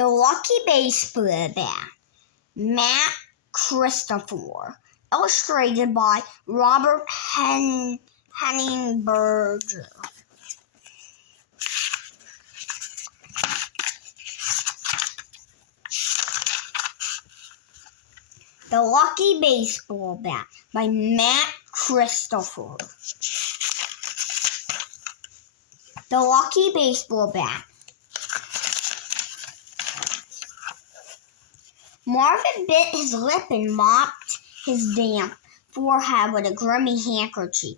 The Lucky Baseball Bat, Matt Christopher, illustrated by Robert Henningberger. The Lucky Baseball Bat by Matt Christopher. The Lucky Baseball Bat. Marvin bit his lip and mopped his damp forehead with a grimy handkerchief.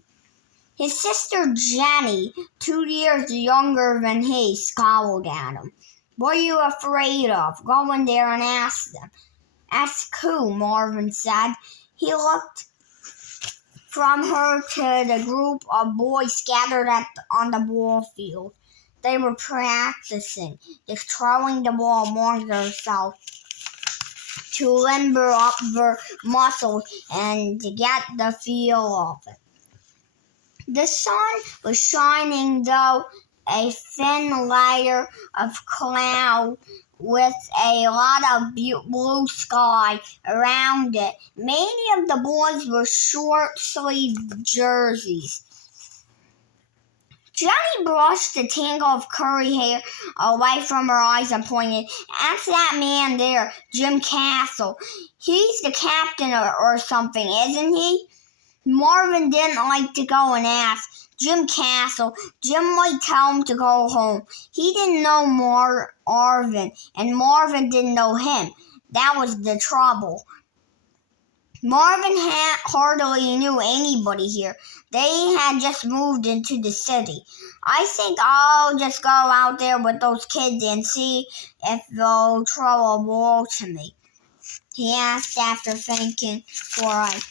His sister Jenny, 2 years younger than he, scowled at him. "What are you afraid of? Go in there and ask them." "Ask who?" Marvin said. He looked from her to the group of boys scattered on the ball field. They were practicing, just throwing the ball among themselves to limber up their muscles and to get the feel of it. The sun was shining through a thin layer of cloud with a lot of blue sky around it. Many of the boys were short-sleeved jerseys. Jenny brushed a tangle of curly hair away from her eyes and pointed. "Ask that man there, Jim Castle. He's the captain or something, isn't he?" Marvin didn't like to go and ask Jim Castle. Jim might tell him to go home. He didn't know Marvin, and Marvin didn't know him. That was the trouble. Marvin hardly knew anybody here. They had just moved into the city. "I think I'll just go out there with those kids and see if they'll throw a ball to me," he asked after thinking for a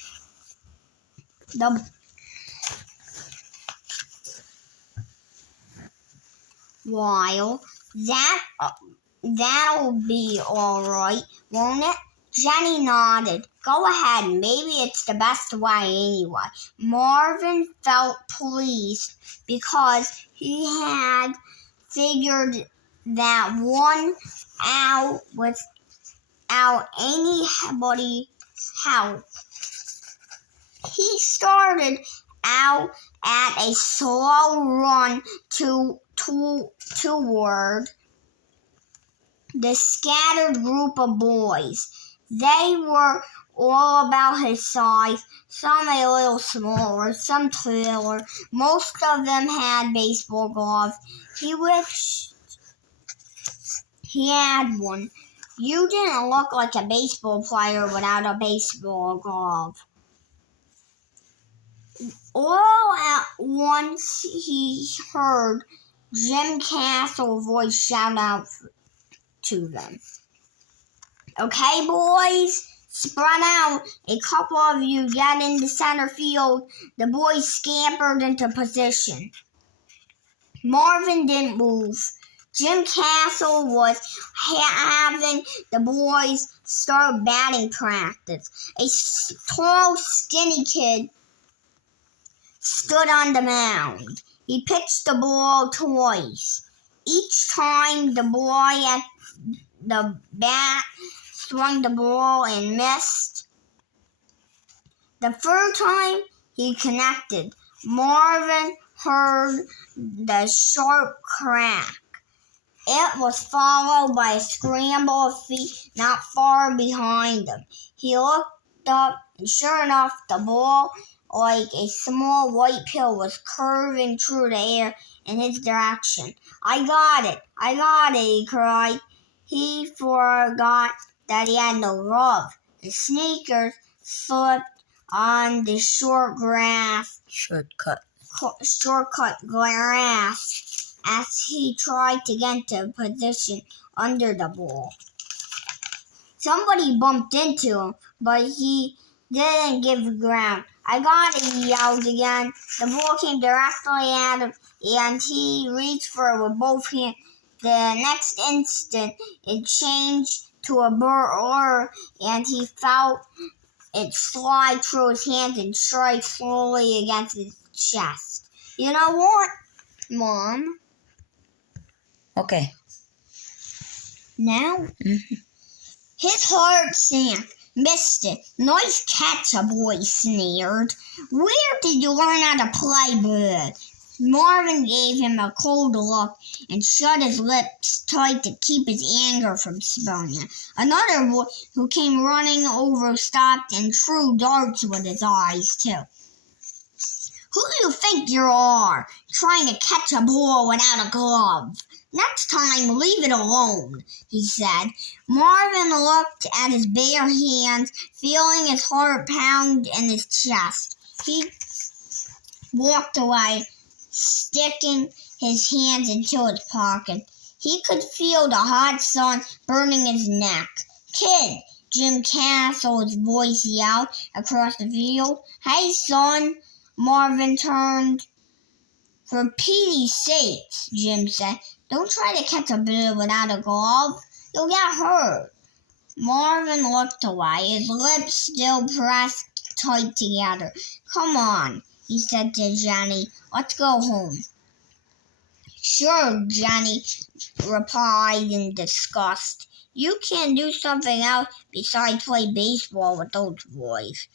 while. That'll be all right, won't it?" Jenny nodded. "Go ahead. Maybe it's the best way anyway." Marvin felt pleased because he had figured that one out without anybody's help. He started out at a slow run toward the scattered group of boys. They were all about his size, some a little smaller, some taller. Most of them had baseball gloves. He wished he had one. "You didn't look like a baseball player without a baseball glove." All at once he heard Jim Castle's voice shout out to them. "Okay, boys, spread out. A couple of you get into center field." The boys scampered into position. Marvin didn't move. Jim Castle was having the boys start batting practice. A tall, skinny kid stood on the mound. He pitched the ball twice. Each time the boy at the bat swung the ball and missed. The third time he connected. Marvin heard the sharp crack. It was followed by a scramble of feet not far behind him. He looked up, and sure enough, the ball, like a small white pill, was curving through the air in his direction. I got it, he cried. He forgot that he had no glove. His sneakers slipped on the shortcut grass as he tried to get into position under the ball. Somebody bumped into him, but he didn't give ground. I got it, he yelled again. The ball came directly at him, and he reached for it with both hands. The next instant, it changed to a blur, and he felt it slide through his hands and strike slowly against his chest. You know what, Mom? Okay. Now? His heart sank. Missed it. Nice catch, a boy sneered. Where did you learn how to play bird? Marvin gave him a cold look and shut his lips tight to keep his anger from spilling. Another boy who came running over stopped and threw darts with his eyes, too. Who do you think you are, trying to catch a ball without a glove? Next time, leave it alone, he said. Marvin looked at his bare hands, feeling his heart pound in his chest. He walked away, sticking his hands into his pocket. He could feel the hot sun burning his neck. Kid, Jim Castle's voice yelled across the field. Hey, son, Marvin turned. For Pete's sake, Jim said, don't try to catch a bird without a glove. You'll get hurt. Marvin looked away, his lips still pressed tight together. Come on, he said to Jenny. Let's go home. Sure, Jenny replied in disgust. You can do something else besides play baseball with those boys.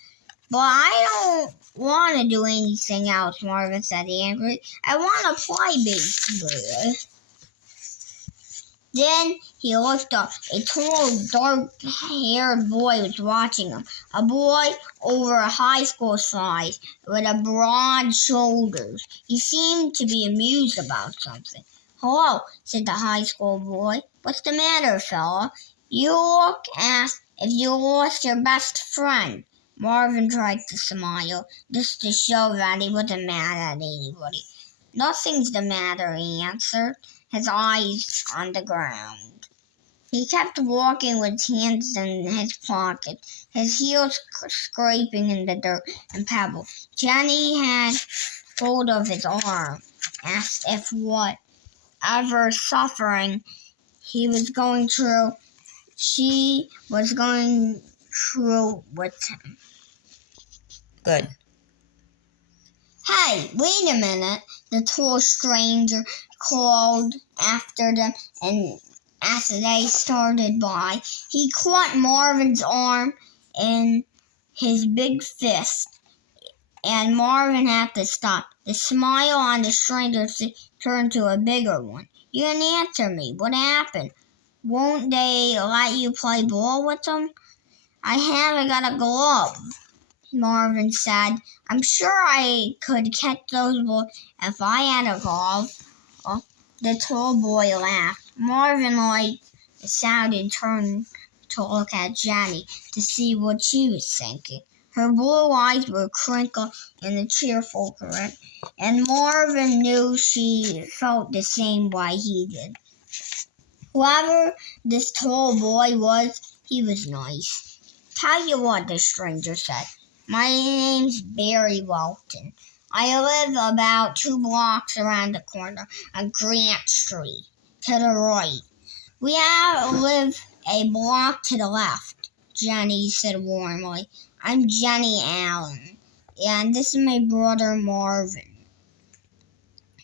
But I don't want to do anything else, Marvin said angrily. I want to play baseball. Then he looked up. A tall, dark-haired boy was watching him. A boy over a high school size with a broad shoulders. He seemed to be amused about something. Hello, said the high school boy. What's the matter, fella? You look as if you lost your best friend. Marvin tried to smile, just to show that he wasn't mad at anybody. Nothing's the matter, he answered, his eyes on the ground. He kept walking with his hands in his pocket, his heels scraping in the dirt and pebbles. Jenny had hold of his arm, asked if whatever suffering he was going through, she was going through with him. Good. Hey, wait a minute, the tall stranger called after them, and as they started by, he caught Marvin's arm in his big fist, and Marvin had to stop. The smile on the stranger's face turned to a bigger one. You didn't answer me. What happened? Won't they let you play ball with them? I haven't got a glove, Marvin said. I'm sure I could catch those balls if I had a glove. Oh, the tall boy laughed. Marvin liked the sound and turned to look at Jenny to see what she was thinking. Her blue eyes were crinkled in a cheerful grin, and Marvin knew she felt the same way he did. Whoever this tall boy was, he was nice. Tell you what, the stranger said. My name's Barry Walton. I live about 2 blocks around the corner on Grant Street, to the right. We live a block to the left, Jenny said warmly. I'm Jenny Allen, and this is my brother Marvin.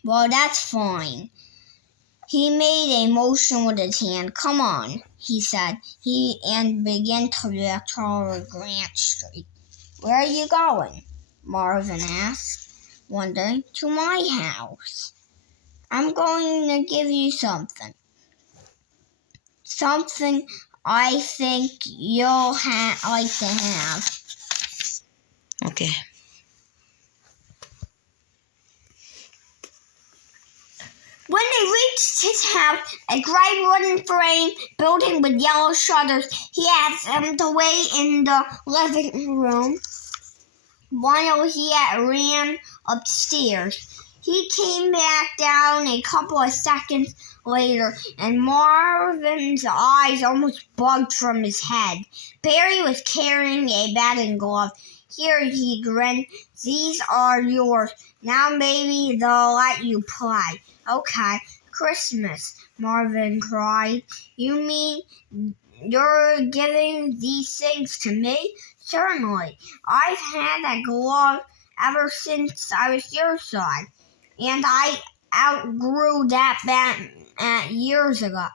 Well, that's fine. He made a motion with his hand. Come on, he said, and began to walk toward Grant Street. Where are you going? Marvin asked, wondering. To my house. I'm going to give you something. Something I think you'll like to have. Okay. When they reached his house, a gray wooden frame building with yellow shutters, he asked them to wait in the living room while he ran upstairs. He came back down a couple of seconds later, and Marvin's eyes almost bugged from his head. Barry was carrying a batting glove. Here, he grinned. These are yours. Now maybe they'll let you play. Okay, Christmas, Marvin cried. You mean you're giving these things to me? Certainly. I've had a glove ever since I was your size, and I outgrew that bat years ago.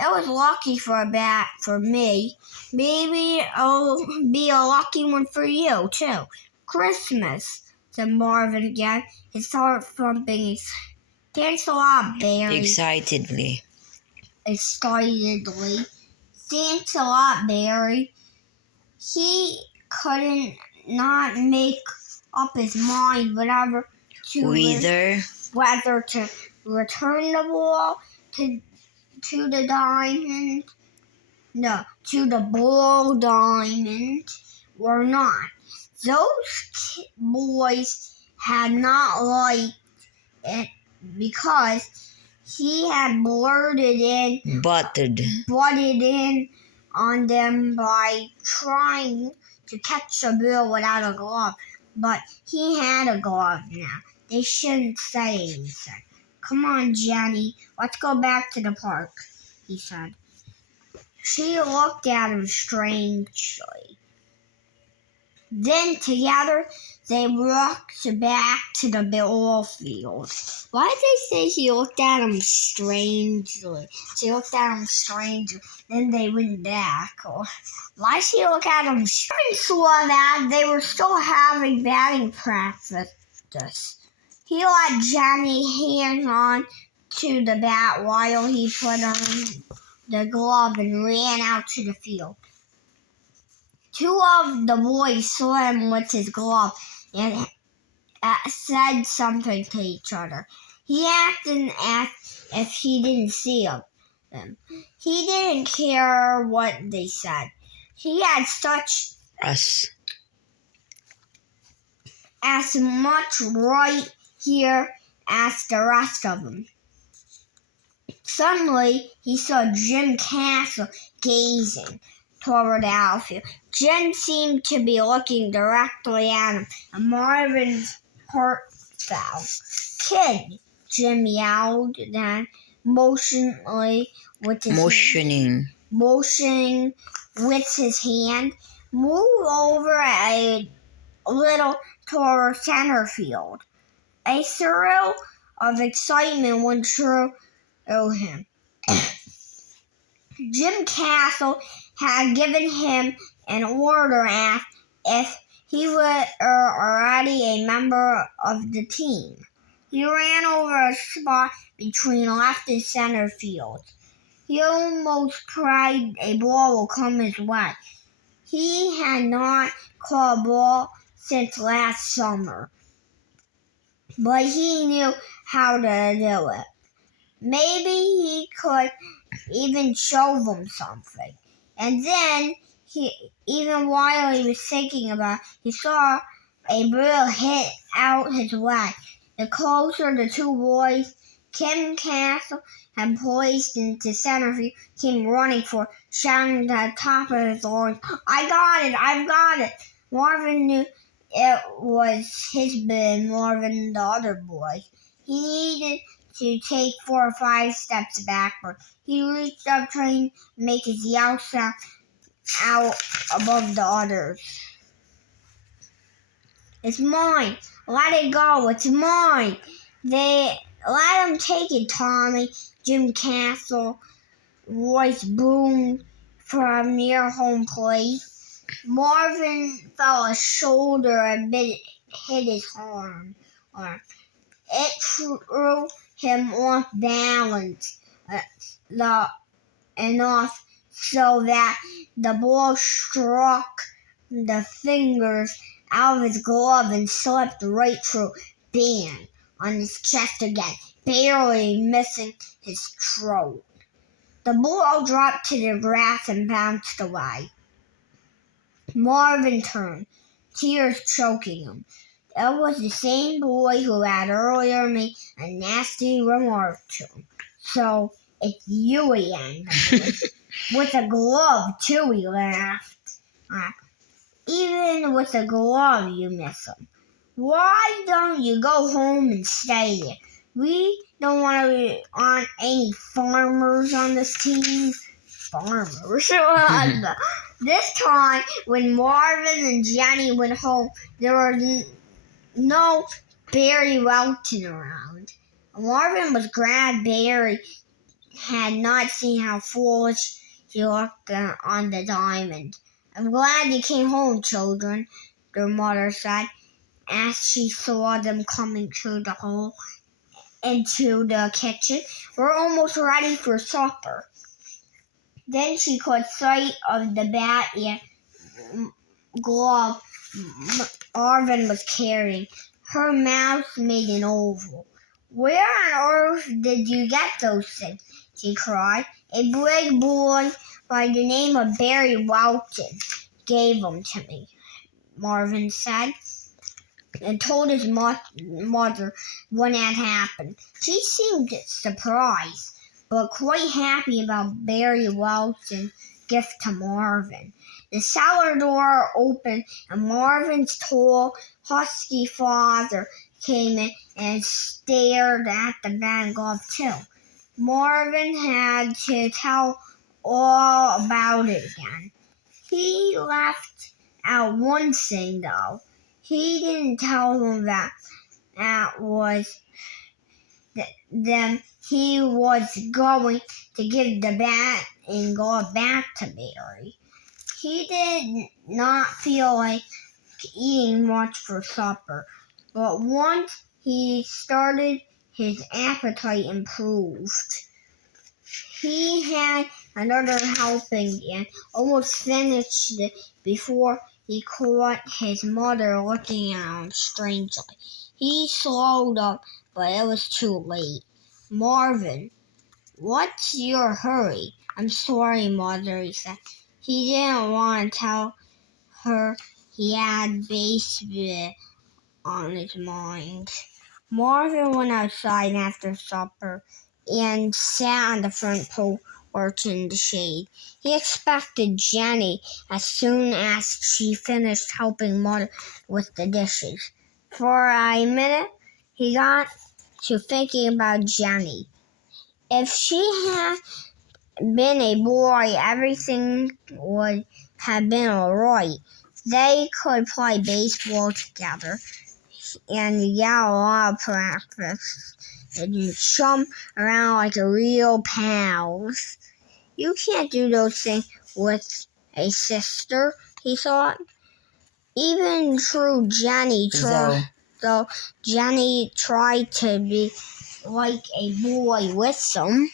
It was lucky for me. Maybe it'll be a lucky one for you, too. Christmas, said Marvin again, his heart thumping. Thanks a lot, Barry. Excitedly. Thanks a lot, Barry. He couldn't not make up his mind whether to return the ball to the diamond, to the ball diamond or not. Those boys had not liked it because he had butted in on them by trying to catch the ball without a glove. But he had a glove now. They shouldn't say anything. Come on, Jenny, let's go back to the park, he said. She looked at him strangely. Then together they walked back to the ball field. Why did they say she looked at him strangely? She looked at him strangely. Then they went back. Why did she look at him strangely? Saw that they were still having batting practice. He let Jenny hang on to the bat while he put on the glove and ran out to the field. Two of the boys saw him with his glove and said something to each other. He acted as if he didn't see them. He didn't care what they said. He had as much right here as the rest of them. Suddenly, he saw Jim Castle gazing toward the outfield. Jim seemed to be looking directly at him, and Marvin's heart fell. Kid, Jim yelled, then motioning with his hand, moved over a little toward center field. A thrill of excitement went through him. Jim Castle had given him an order as if he were already a member of the team. He ran over a spot between left and center field. He almost cried a ball would come his way. He had not caught a ball since last summer, but he knew how to do it. Maybe he could even show them something. And then, even while he was thinking about it, he saw a ball hit out his way. The closer the two boys, Kim Castle, had poised into center field, came running for it, shouting at the top of his lungs, "I got it! I've got it!" Marvin knew it was his bid more than the other boys. He needed to take 4 or 5 steps backward. He reached up trying to make his yell sound out above the others. "It's mine! Let it go! It's mine! Let him take it, Tommy!" Jim Castle's voice boomed from near home plate. Marvin felt a shoulder and hit his arm. It threw him off balance enough so that the ball struck the fingers out of his glove and slipped right through, bang, on his chest again, barely missing his throat. The ball dropped to the grass and bounced away. Marvin turned, tears choking him. It was the same boy who had earlier made a nasty remark to him. "So it's you again." "With a glove, too," he laughed. "Even with a glove, you miss him. Why don't you go home and stay there? We don't want any farmers on this team." Farmers? This time, when Marvin and Jenny went home, there was no Barry Welton around. Marvin was glad Barry had not seen how foolish he looked on the diamond. "I'm glad you came home, children," their mother said, as she saw them coming through the hole into the kitchen. "We're almost ready for supper." Then she caught sight of the bat and glove Marvin was carrying. Her mouth made an oval. "Where on earth did you get those things?" she cried. "A big boy by the name of Barry Welton gave them to me," Marvin said, and told his mother what had happened. She seemed surprised, but quite happy about Barry Welton's gift to Marvin. The cellar door opened, and Marvin's tall, husky father came in and stared at the bag glove too. Marvin had to tell all about it again. He left out one thing, though. He didn't tell them that he was going to give the bat and glove back to Barry. He did not feel like eating much for supper, but once he started, his appetite improved. He had another helping and almost finished it before he caught his mother looking at him strangely. He slowed up, but it was too late. "Marvin, what's your hurry?" "I'm sorry, Mother," he said. He didn't want to tell her he had baseball on his mind. Marvin went outside after supper and sat on the front porch in the shade. He expected Jenny as soon as she finished helping Mother with the dishes. For a minute, he got to thinking about Jenny. If she had been a boy, everything would have been all right. They could play baseball together and get a lot of practice and chum around like a real pals. "You can't do those things with a sister," he thought. Even though Jenny tried to be like a boy with them.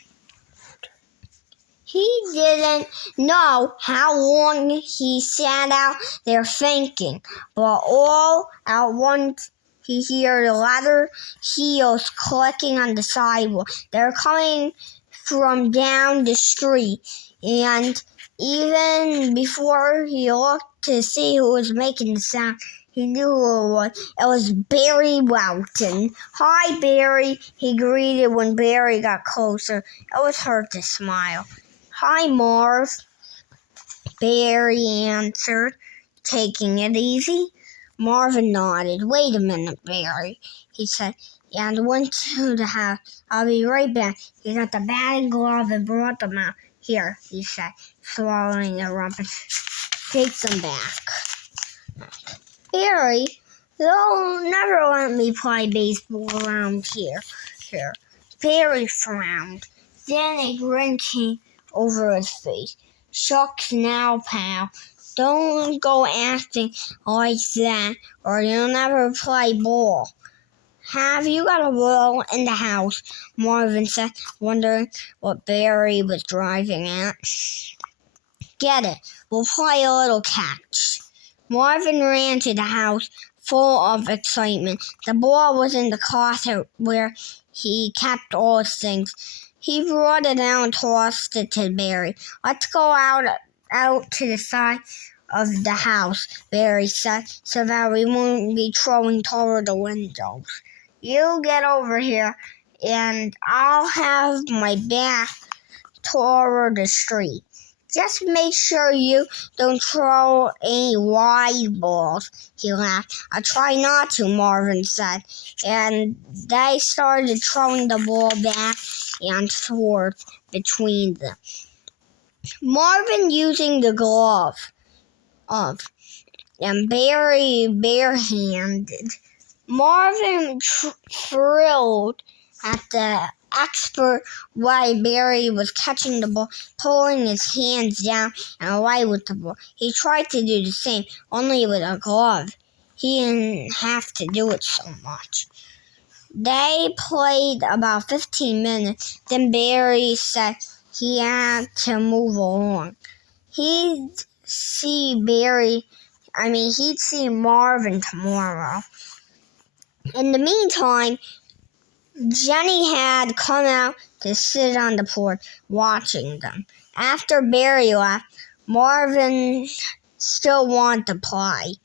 He didn't know how long he sat out there thinking, but all at once he heard leather heels clicking on the sidewalk. They were coming from down the street, and even before he looked to see who was making the sound, he knew who it was. It was Barry Welton. "Hi, Barry," he greeted when Barry got closer. It was hard to smile. "Hi, Marv," Barry answered, taking it easy. Marvin nodded. "Wait a minute, Barry," he said, and went to the house. "I'll be right back." He got the bat and glove and brought them out. "Here," he said, swallowing a rump. "Take them back." "Barry, they'll never let me play baseball around here." Barry frowned. Then a grin came over his face. "Shucks now, pal. Don't go acting like that, or you'll never play ball." "Have you got a wheel in the house?" Marvin said, wondering what Barry was driving at. "Get it. We'll play a little catch." Marvin ran to the house, full of excitement. The ball was in the closet where he kept all his things. He brought it out and tossed it to Barry. "Let's go out to the side of the house," Barry said, "so that we won't be throwing toward the windows. You get over here, and I'll have my back toward the street. Just make sure you don't throw any wide balls," he laughed. "I'll try not to," Marvin said, and they started throwing the ball back and forth between them. Marvin using the glove and Barry barehanded. Marvin thrilled at the expert way Barry was catching the ball, pulling his hands down and away with the ball. He tried to do the same, only with a glove. He didn't have to do it so much. They played about 15 minutes. Then Barry said he had to move along. He'd see Marvin tomorrow. In the meantime, Jenny had come out to sit on the porch watching them. After Barry left, Marvin still wanted to play.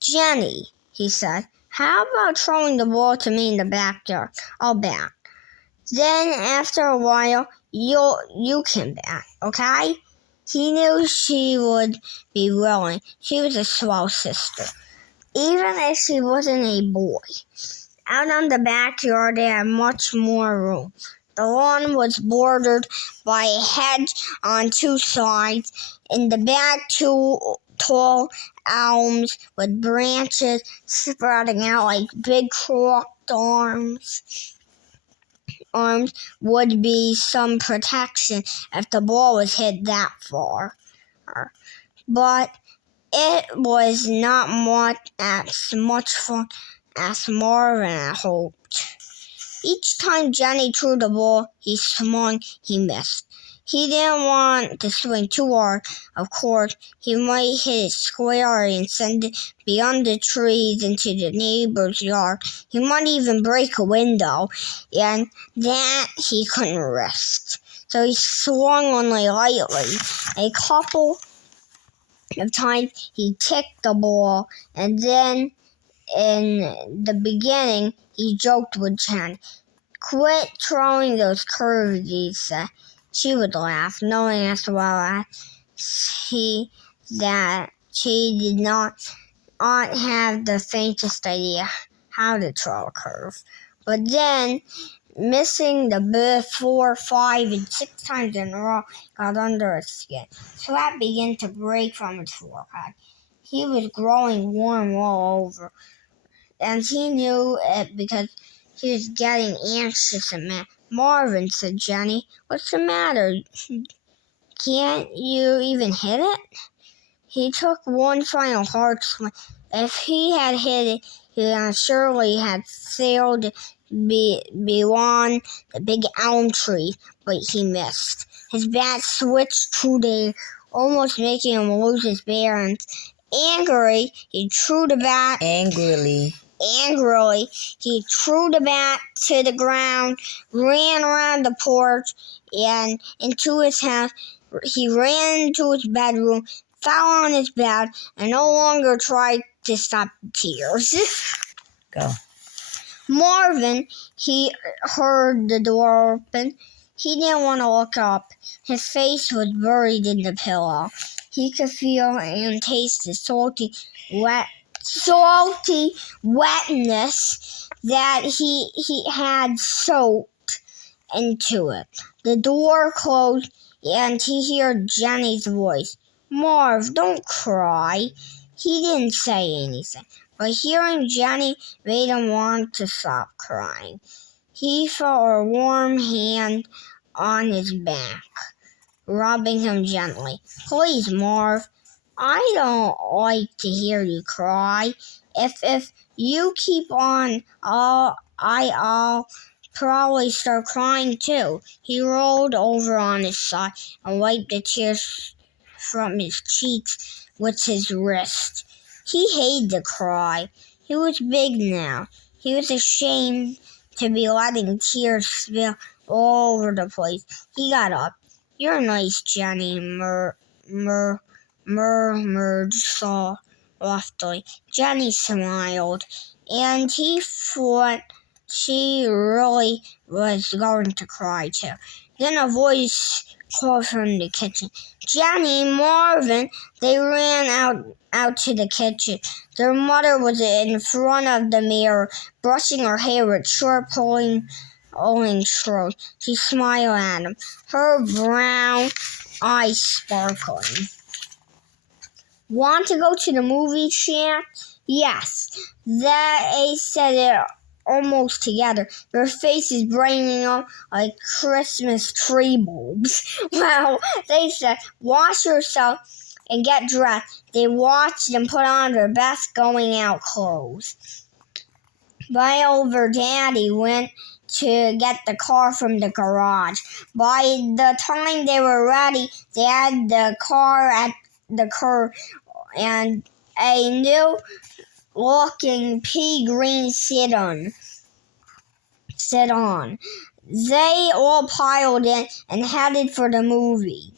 "Jenny," he said, "how about throwing the ball to me in the backyard? I'll bat. Then after a while, you can bat, okay?" He knew she would be willing. She was a swell sister, even if she wasn't a boy. Out on the backyard, they had much more room. The lawn was bordered by a hedge on two sides. In the back, two tall elms with branches spreading out like big crooked arms would be some protection if the ball was hit that far. But it was not as much fun as Marvin had hoped. Each time Jenny threw the ball, he swung, he missed. He didn't want to swing too hard. Of course, he might hit it square and send it beyond the trees into the neighbor's yard. He might even break a window, and that he couldn't risk. So he swung only lightly. A couple of times he kicked the ball, and then in the beginning he joked with Jen. "Quit throwing those curves," he said. She would laugh, knowing as well as he that she did not have the faintest idea how to throw a curve. But then, missing the bird 4, 5, and 6 times in a row got under his skin. Sweat began to break from his forehead. He was growing warm all over, and he knew it because he was getting anxious and mad. "Marvin," said Jenny, "what's the matter? Can't you even hit it?" He took one final hard swing. If he had hit it, he would surely have sailed beyond the big elm tree, but he missed. His bat switched through the air, almost making him lose his bearings. Angrily, he threw the bat to the ground, ran around the porch and into his house. He ran into his bedroom, fell on his bed, and no longer tried to stop the tears. Go. Marvin, he heard the door open. He didn't want to look up. His face was buried in the pillow. He could feel and taste the salty wetness that he had soaked into it. The door closed, and he heard Jenny's voice. "Marv, don't cry." He didn't say anything, but hearing Jenny made him want to stop crying. He felt a warm hand on his back, rubbing him gently. "Please, Marv, I don't like to hear you cry. If you keep on, I'll probably start crying too." He rolled over on his side and wiped the tears from his cheeks with his wrist. He hated to cry. He was big now. He was ashamed to be letting tears spill all over the place. He got up. "You're nice, Jenny," murmured softly. Jenny smiled, and he thought she really was going to cry too. Then a voice called from the kitchen. "Jenny, Marvin!" They ran out to the kitchen. Their mother was in front of the mirror, brushing her hair with short pulling strokes. She smiled at him, her brown eyes sparkling. "Want to go to the movie, Shan?" "Yes." They said it almost together, their faces brightening up like Christmas tree bulbs. Well, they said, "Wash yourself and get dressed." They watched them put on their best going-out clothes. While their daddy went to get the car from the garage. By the time they were ready, they had the car at the curb and a new-looking pea green sedan. They all piled in and headed for the movie.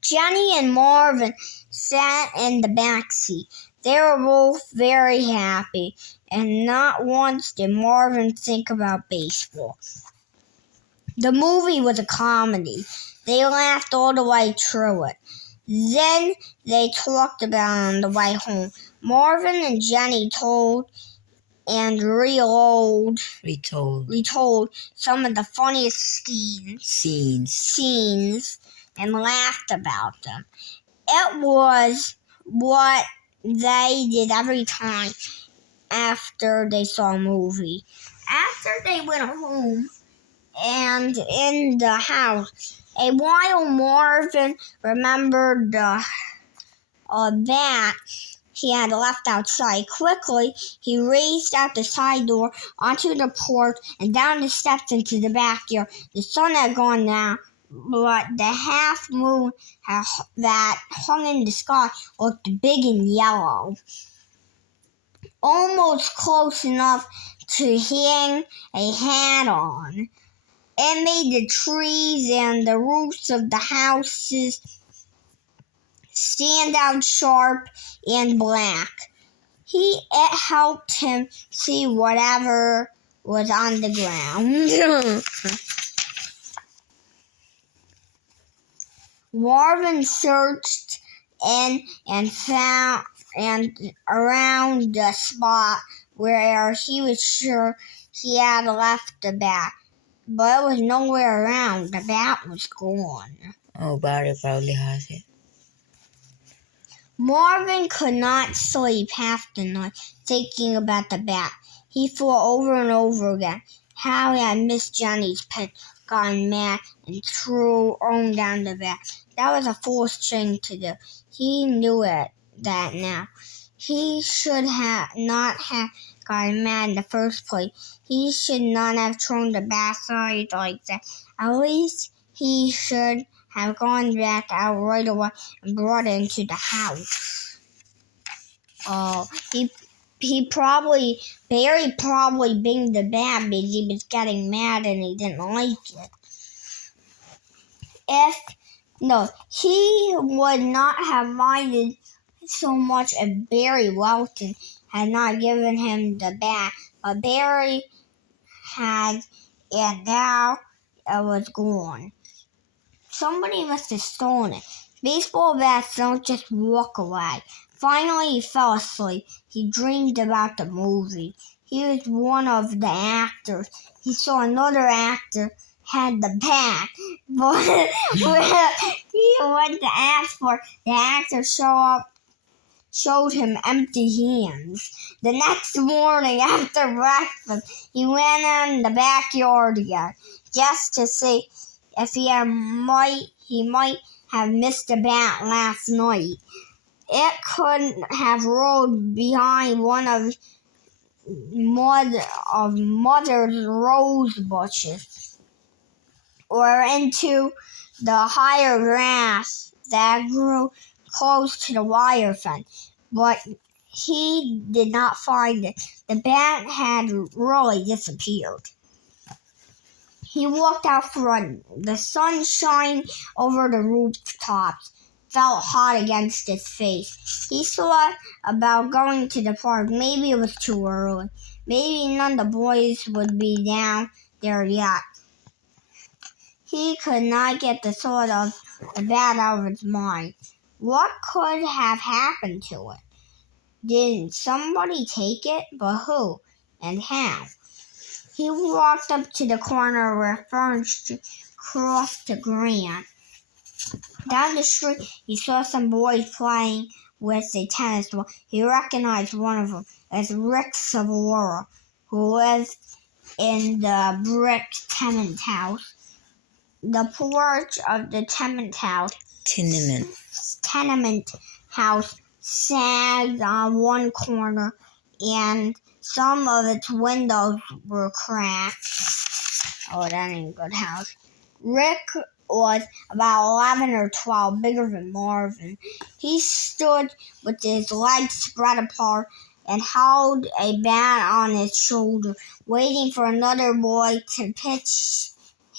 Jenny and Marvin sat in the back seat. They were both very happy, and not once did Marvin think about baseball. The movie was a comedy. They laughed all the way through it. Then they talked about it on the way home. Marvin and Jenny told and retold some of the funniest scenes and laughed about them. It was what they did every time after they saw a movie. After they went home and in the house, a while Marvin remembered the bat he had left outside. Quickly, he raced out the side door, onto the porch, and down the steps into the backyard. The sun had gone down, but the half moon that hung in the sky looked big and yellow, almost close enough to hang a hat on. It made the trees and the roofs of the houses stand out sharp and black. It helped him see whatever was on the ground. Marvin searched in and found around the spot where he was sure he had left the bat, but it was nowhere around. The bat was gone. Oh, Barry probably has it. Marvin could not sleep half the night thinking about the bat. He thought over and over again how he had missed Johnny's pen, gotten mad, and thrown down the bat. That was a foolish thing to do. He knew that now. He should not have gotten mad in the first place. He should not have thrown the bat aside like that. At least he should have gone back out right away and brought it into the house. Barry probably binged the bat because he was getting mad and he didn't like it. He would not have minded so much if Barry Welton had not given him the bat, but Barry had, and now it was gone. Somebody must have stolen it. Baseball bats don't just walk away. Finally, he fell asleep. He dreamed about the movie. He was one of the actors. He saw another actor had the bat, but when he went to ask for the actor showed him empty hands. The next morning after breakfast, he went in the backyard again just to see if he might have missed the bat last night. It could have rolled behind one of Mother's rose bushes or into the higher grass that grew close to the wire fence, but he did not find it. The bat had really disappeared. He walked out front. The sun shined over the rooftops, felt hot against his face. He thought about going to the park. Maybe it was too early. Maybe none of the boys would be down there yet. He could not get the thought of the bat out of his mind. What could have happened to it? Did somebody take it? But who and how? He walked up to the corner where Fern crossed the green. Down the street, he saw some boys playing with a tennis ball. He recognized one of them as Rick Savora, who lived in the brick tenement house. The porch of the tenement house sagged on one corner, and some of its windows were cracked. Oh, that ain't a good house. Rick was about 11 or 12, bigger than Marvin. He stood with his legs spread apart and held a bat on his shoulder, waiting for another boy to pitch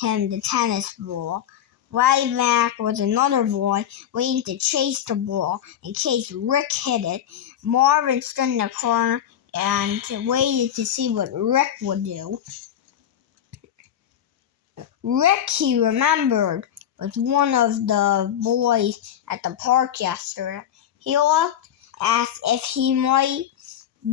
him the tennis ball. Way back was another boy waiting to chase the ball in case Rick hit it. Marvin stood in the corner and waited to see what Rick would do. Rick, he remembered, was one of the boys at the park yesterday. He looked as if he might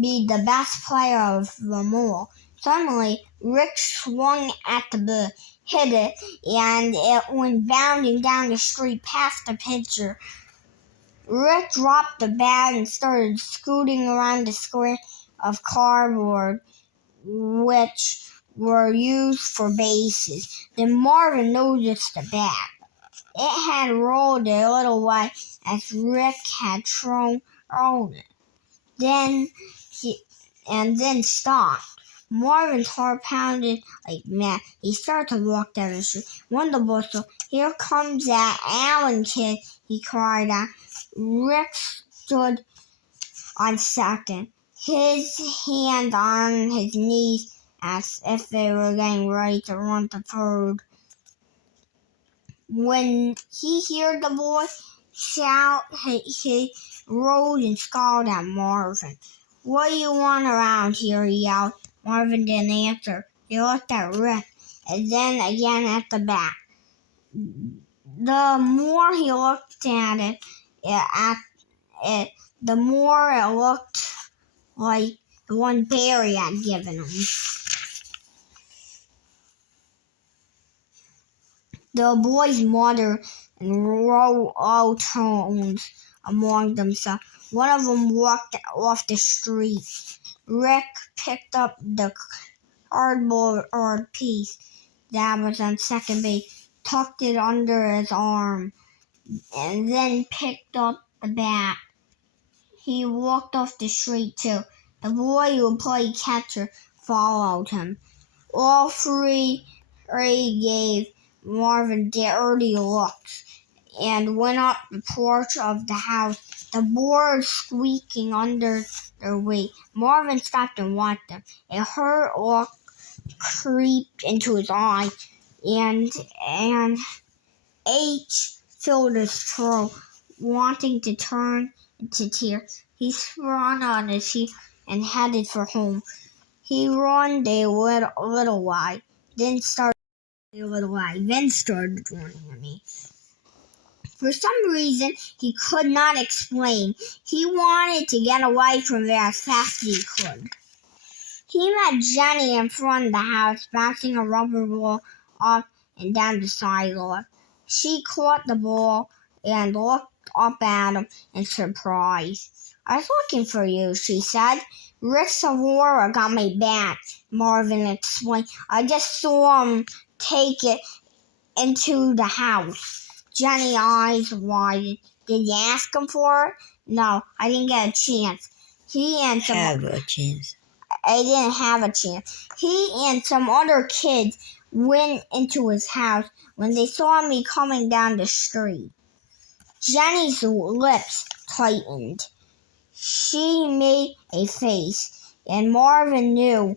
be the best player of them all. Suddenly, Rick swung at the ball, hit it, and it went bounding down the street past the pitcher. Rick dropped the bat and started scooting around the square of cardboard, which were used for bases. Then Marvin noticed the bat. It had rolled a little way as Rick had thrown it. Then stopped. Marvin's heart pounded like mad. He started to walk down the street. One of the boys said, "Here comes that Allen kid," he cried out. Rick stood on second, his hand on his knees as if they were getting ready to run to third. When he heard the boy shout, he rose and scowled at Marvin. "What do you want around here?" he yelled. Marvin didn't answer. He looked at Rick and then again at the bat. The more he looked at it, the more it looked like the one Barry had given him. The boys muttered in low tones among themselves. One of them walked off the street. Rick picked up the cardboard piece that was on second base, tucked it under his arm, and then picked up the bat. He walked off the street too. The boy who played catcher followed him. All three gave Marvin dirty looks and went up the porch of the house, the boards squeaking under their weight. Marvin stopped and watched them. A hurt look creeped into his eyes, and H filled his throat, wanting to turn into tears. He spun on his feet and headed for home. He ran a little while, then started running. For some reason he could not explain, he wanted to get away from there as fast as he could. He met Jenny in front of the house, bouncing a rubber ball up and down the sidewalk. She caught the ball and looked up at him in surprise. "I was looking for you," she said. "Rick Savora got me back," Marvin explained. "I just saw him take it into the house." Jenny's eyes widened. "Did you ask him for it?" "No, I didn't get a chance. I didn't have a chance. He and some other kids went into his house when they saw me coming down the street." Jenny's lips tightened. She made a face, and Marvin knew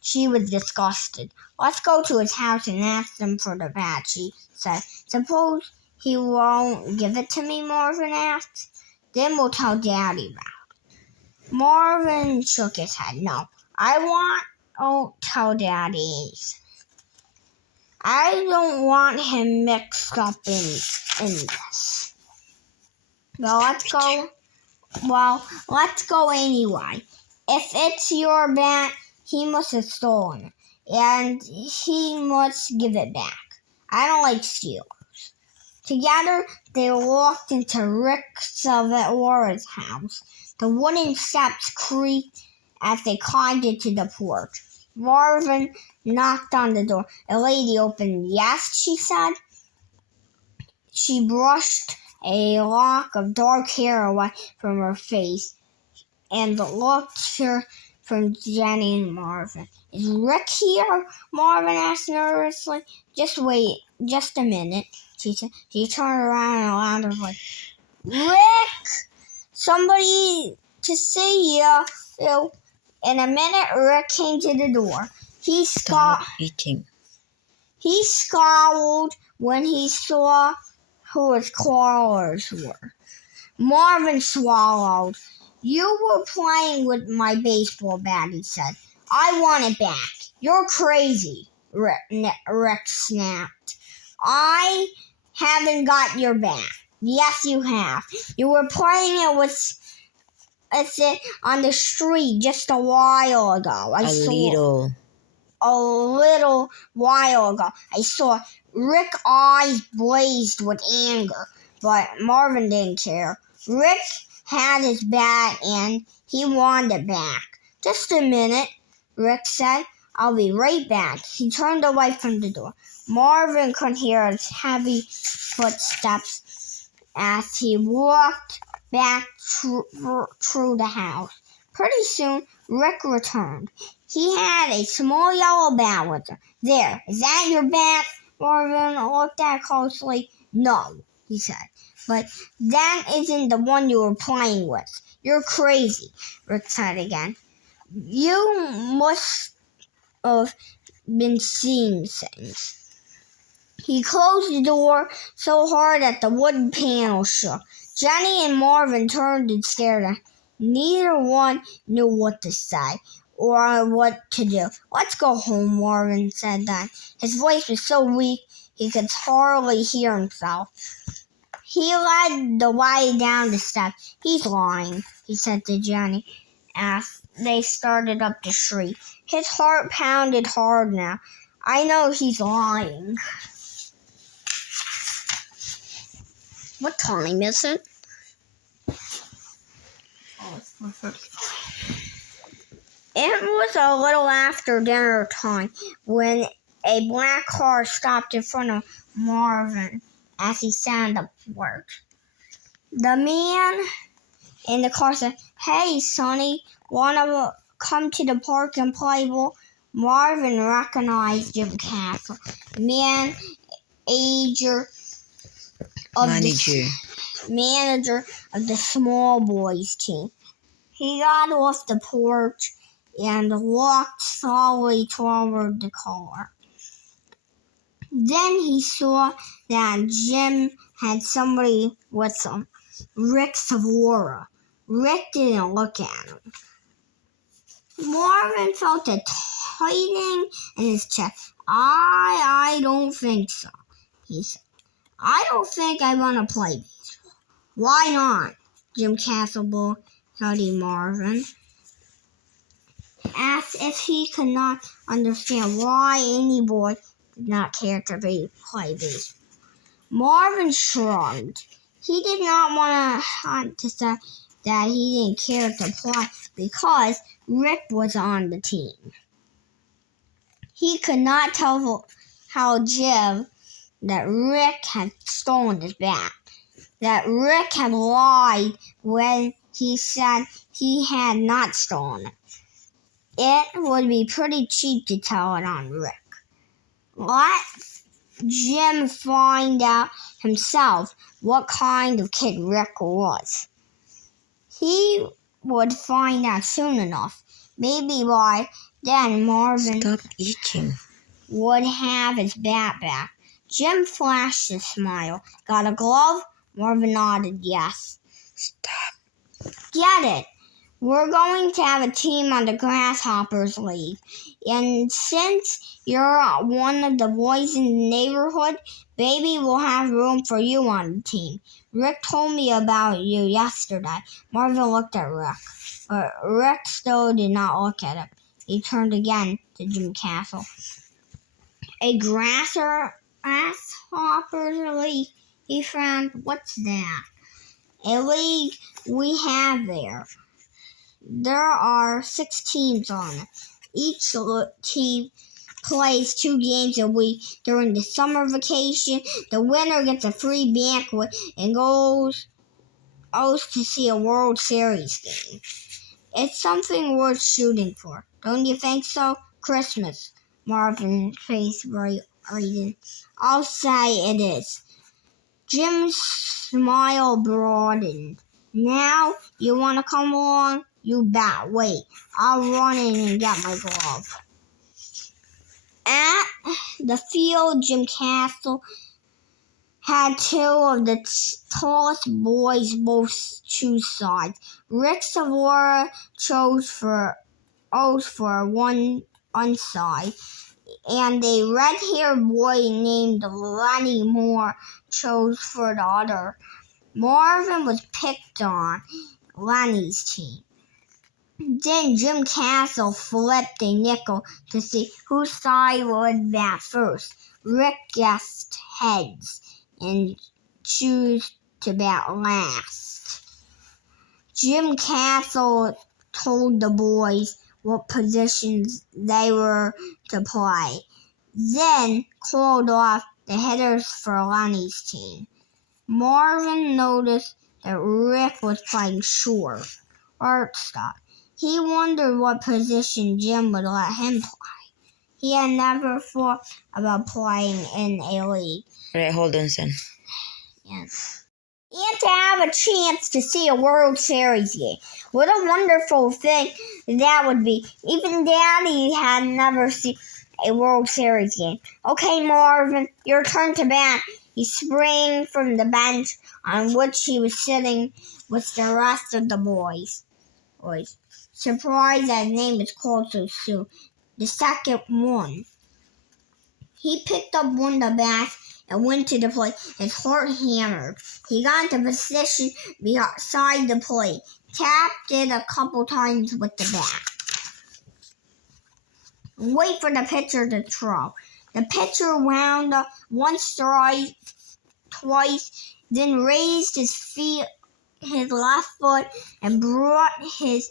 she was disgusted. "Let's go to his house and ask him for the bat," she said. "Suppose he won't give it to me?" Marvin asked. "Then we'll tell Daddy about it." Marvin shook his head. "No, I won't tell Daddy. I don't want him mixed up in this. Let's go anyway. If it's your bat, he must have stolen it, and he must give it back. I don't like stealers." Together, they walked into Rick Savarora's house. The wooden steps creaked as they climbed into the porch. Marvin knocked on the door. A lady opened. Yes, she said. She brushed a lock of dark hair away from her face and looked here from Jenny and Marvin. Is Rick here? Marvin asked nervously. Just wait, just a minute, she said. She turned around in a louder voice. Rick! Somebody to see you. In a minute, Rick came to the door. He Stop eating. He scowled when he saw who his callers were. Marvin swallowed. You were playing with my baseball bat, he said. I want it back. You're crazy, Rick snapped. I haven't got your bat. Yes, you have. You were playing it with it on the street just a while ago. A little while ago. I saw Rick's eyes blazed with anger, but Marvin didn't care. Rick had his bat and he wanted it back. Just a minute, Rick said. I'll be right back. He turned away from the door. Marvin could hear his heavy footsteps as he walked back through the house. Pretty soon, Rick returned. He had a small yellow bat with him. There, is that your bat? Marvin looked at it closely. No, he said. But that isn't the one you were playing with. You're crazy, Rick said again. You must have been seeing things. He closed the door so hard that the wooden panel shook. Jenny and Marvin turned and stared at him. Neither one knew what to say or what to do. Let's go home, Marvin said then. His voice was so weak he could hardly hear himself. He led the way down the steps. He's lying, he said to Jenny as they started up the street. His heart pounded hard now. I know he's lying. What time is it? It's 4:35. It was a little after dinner time when a black car stopped in front of Marvin as he sat on the porch. The man in the car said, Hey, Sonny, wanna come to the park and play ball? Marvin recognized Jim Castle, manager of the small boys team. He got off the porch and walked slowly toward the car. Then he saw that Jim had somebody with him, Rick Savora. Rick didn't look at him. Marvin felt a tightening in his chest. I don't think so, he said. I don't think I want to play baseball. Why not? Jim Castleball studied Marvin, asked if he could not understand why any boy did not care to play baseball. Marvin shrugged. He did not want to say that he didn't care to play because Rick was on the team. He could not tell Jim that Rick had stolen his bat, that Rick had lied when he said he had not stolen it. It would be pretty cheap to tell it on Rick. Let Jim find out himself what kind of kid Rick was. He would find out soon enough. Maybe by then Marvin would have his bat back. Jim flashed a smile. Got a glove? Marvin nodded yes. Stop. Get it. We're going to have a team on the Grasshoppers League. And since you're one of the boys in the neighborhood, baby will have room for you on the team. Rick told me about you yesterday. Marvin looked at Rick, but Rick still did not look at him. He turned again to Jim Castle. A Grasshoppers League? He frowned. What's that? A league we have there. There are 6 teams on it. Each team plays 2 games a week during the summer vacation. The winner gets a free banquet and goes to see a World Series game. It's something worth shooting for. Don't you think so? Christmas. Marvin's face brightened. I'll say it is. Jim's smile broadened. Now, you want to come along? You bet. Wait, I'll run in and get my glove. At the field, Jim Castle had 2 of the tallest boys both choose sides. Rick Savora chose for one side, and a red-haired boy named Lenny Moore chose for the other. Marvin was picked on Lenny's team. Then Jim Castle flipped a nickel to see whose side would bat first. Rick guessed heads and chose to bat last. Jim Castle told the boys what positions they were to play, then called off the hitters for Lenny's team. Marvin noticed that Rick was playing shortstop. He wondered what position Jim would let him play. He had never thought about playing in a league. Alright, hold on, son. Yes. And to have a chance to see a World Series game. What a wonderful thing that would be. Even Daddy had never seen a World Series game. Okay, Marvin, your turn to bat. He sprang from the bench on which he was sitting with the rest of the boys. Surprised that his name was called so soon. The second one. He picked up one of the bats and went to the plate. His heart hammered. He got into position beside the plate, tapped it a couple times with the bat. Wait for the pitcher to throw. The pitcher wound up once, twice, then raised his left foot, and brought his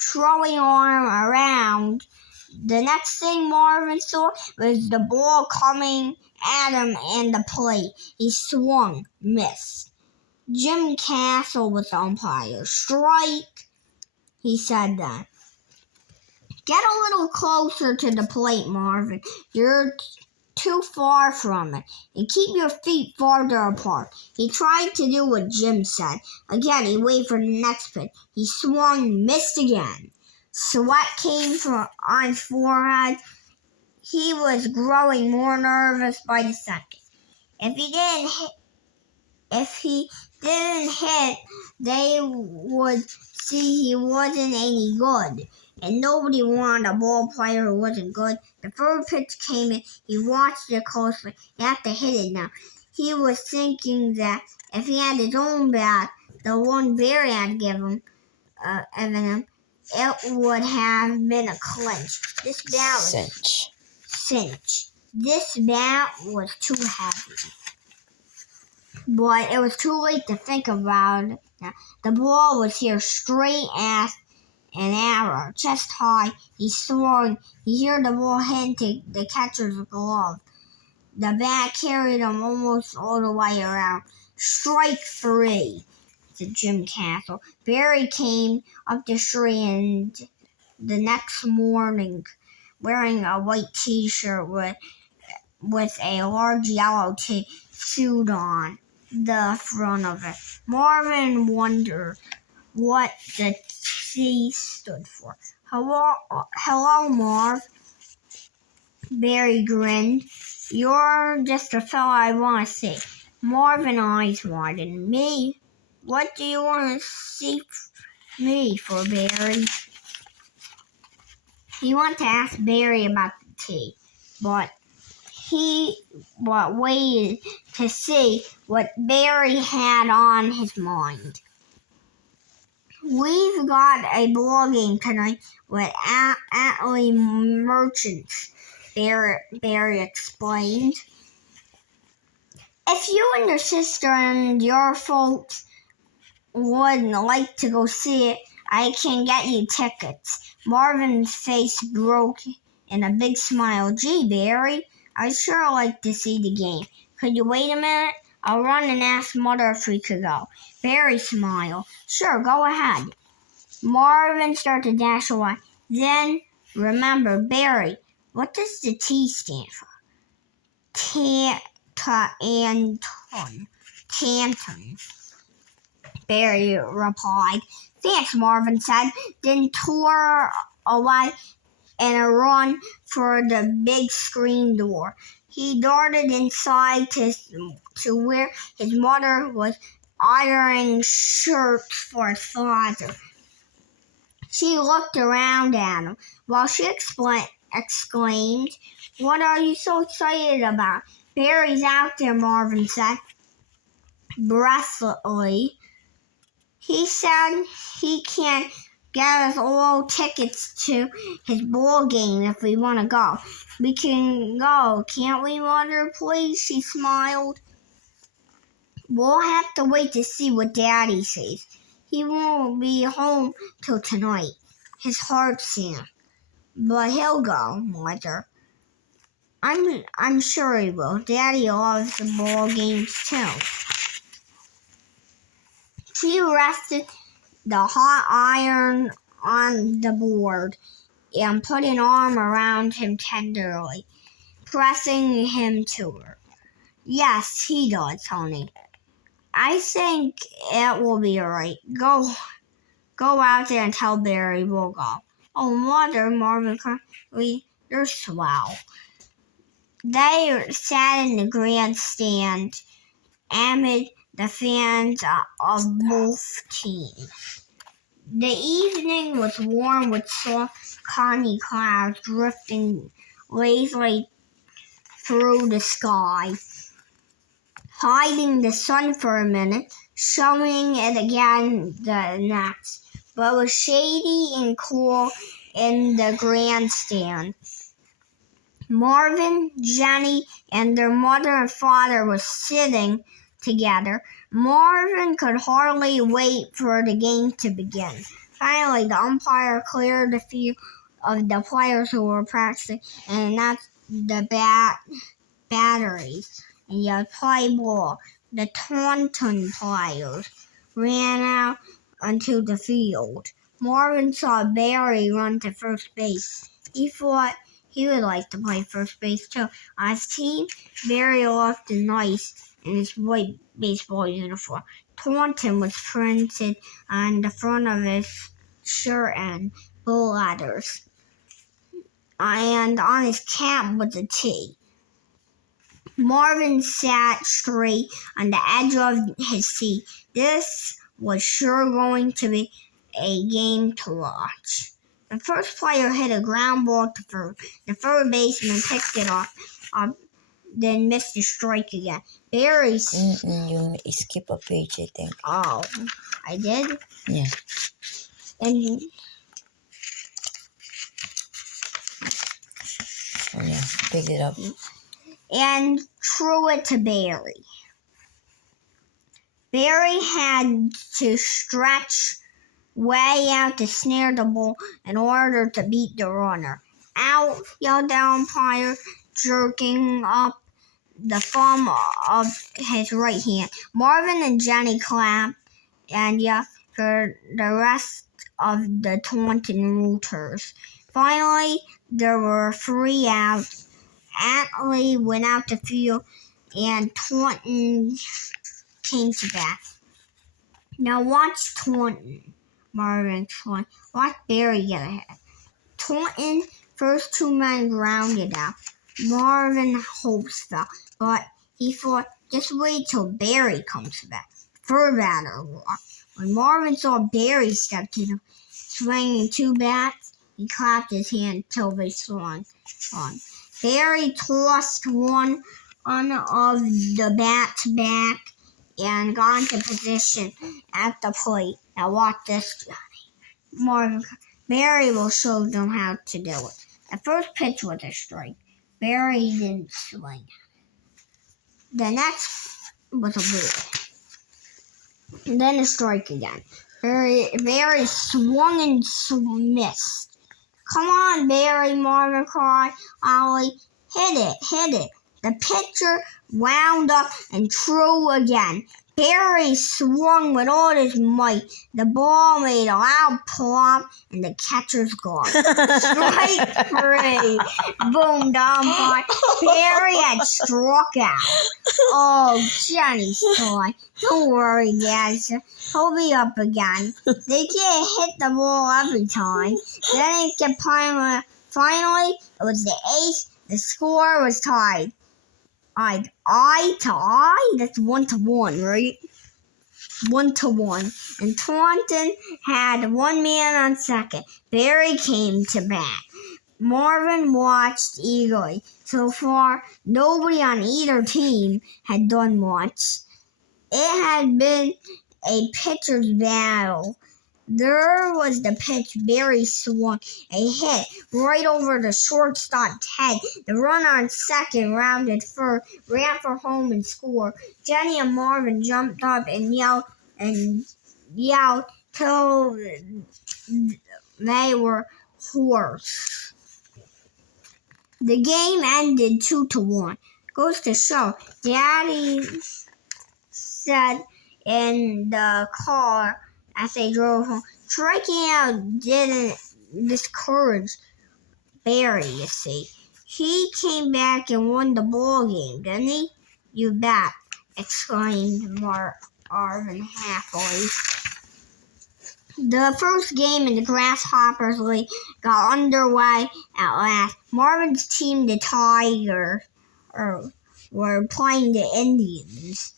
throwing arm around. The next thing Marvin saw was the ball coming at him and the plate. He swung, missed. Jim Castle was the umpire. Strike, he said then. Get a little closer to the plate, Marvin. You're too far from it. And keep your feet farther apart. He tried to do what Jim said. Again, he waited for the next pitch. He swung, missed again. Sweat came on his forehead. He was growing more nervous by the second. If he didn't hit, they would see he wasn't any good. And nobody wanted a ball player who wasn't good. The third pitch came in. He watched it closely. He had to hit it now. He was thinking that if he had his own bat, the one Barry had given him, it would have been a clinch. This bat was cinch. This bat was too heavy. But it was too late to think about it. The ball was here straight as an arrow, chest high. He swung. He heard the ball hit the catcher's glove. The bat carried him almost all the way around. Strike 3, said Jim Castle. Barry came up the street the next morning wearing a white T-shirt with a large yellow suit on the front of it. Marvin wondered what the T stood for. Hello, Marv. Barry grinned. You're just the fella I want to see. Marvin's eyes widened. Me? What do you want to see me for, Barry? He wanted to ask Barry about the tea, but he waited to see what Barry had on his mind. We've got a ball game tonight with Atlee Merchants, Barry explained. If you and your sister and your folks would like to go see it, I can get you tickets. Marvin's face broke in a big smile. Gee, Barry, I'd sure like to see the game. Could you wait a minute? I'll run and ask Mother if we could go. Barry smiled. Sure, go ahead. Marvin started to dash away. Then, remember, Barry, what does the T stand for? Tanton. Barry replied. Thanks, Marvin said, then tore away in a run for the big screen door. He darted inside to where his mother was ironing shirts for his father. She looked around at him while she exclaimed, What are you so excited about? Barry's out there, Marvin said breathlessly. He said he can get us all tickets to his ball game if we want to go. We can go, can't we, Mother, please? She smiled. We'll have to wait to see what Daddy says. He won't be home till tonight. His heart sank. But he'll go, Mother. I'm sure he will. Daddy loves the ball games too. She rested the hot iron on the board and put an arm around him tenderly, pressing him to her. Yes, he does, honey. I think it will be all right. Go out there and tell Barry we'll go. Oh, Mother, Marvin cried, you're swell. They sat in the grandstand amid the fans of both teams. The evening was warm with soft, conny clouds drifting lazily through the sky, hiding the sun for a minute, showing it again the next. But it was shady and cool in the grandstand. Marvin, Jenny, and their mother and father were sitting together. Marvin could hardly wait for the game to begin. Finally, the umpire cleared the field of the players who were practicing and announced the batteries and yelled, play ball. The Taunton players ran out onto the field. Marvin saw Barry run to first base. He thought he would like to play first base too. On his team, Barry looked nice in his white baseball uniform. Taunton was printed on the front of his shirt and blue letters. And on his cap was a T. Marvin sat straight on the edge of his seat. This was sure going to be a game to watch. The first player hit a ground ball to third. The third baseman picked it up, then missed the strike again. Barry's... You skip a page, I think. Oh, I did? Yeah. And... Oh, yeah. Pick it up. And threw it to Barry. Barry had to stretch way out to snare the ball in order to beat the runner. Out, yelled the umpire, jerking up the thumb of his right hand. Marvin and Jenny clapped and yelled for the rest of the Taunton rooters. Finally, there were 3 outs. Atlee went out to field and Taunton came to bat. Now watch Taunton, Marvin exclaimed. Watch Barry get ahead. Taunton, first 2 men grounded out. Marvin's hopes fell, but he thought, just wait till Barry comes back. Third batter walked. When Marvin saw Barry step to him, swinging 2 bats, he clapped his hand till they swung on. Barry tossed one of the bats back and got into position at the plate. Now watch this, Johnny. Marvin, Barry will show them how to do it. The first pitch was a strike. Barry didn't swing. The next was a ball. And then a strike again. Barry swung and missed. Come on, Barry, Marvin cried. Ollie, hit it. The pitcher wound up and threw again. Barry swung with all his might. The ball made a loud plop, and the catcher's gone. Strike 3. Boom, down by. Barry had struck out. Oh, Johnny sighed. Don't worry, Dad. He'll be up again. They can't hit the ball every time. Then it kept playing. Finally, it was the ace. The score was tied. Eye to eye? That's 1-1, right? 1-1. And Taunton had one man on second. Barry came to bat. Marvin watched eagerly. So far, nobody on either team had done much. It had been a pitcher's battle. There was the pitch. Barry swung a hit right over the shortstop's head. The runner on second rounded first, ran for home and scored. Jenny and Marvin jumped up and yelled till they were hoarse. The game ended 2-1. Goes to show, Daddy said in the car as they drove home, striking out didn't discourage Barry, you see. He came back and won the ball game, didn't he? You bet, exclaimed Marvin happily. The first game in the Grasshoppers League got underway at last. Marvin's team, the Tigers, were playing the Indians.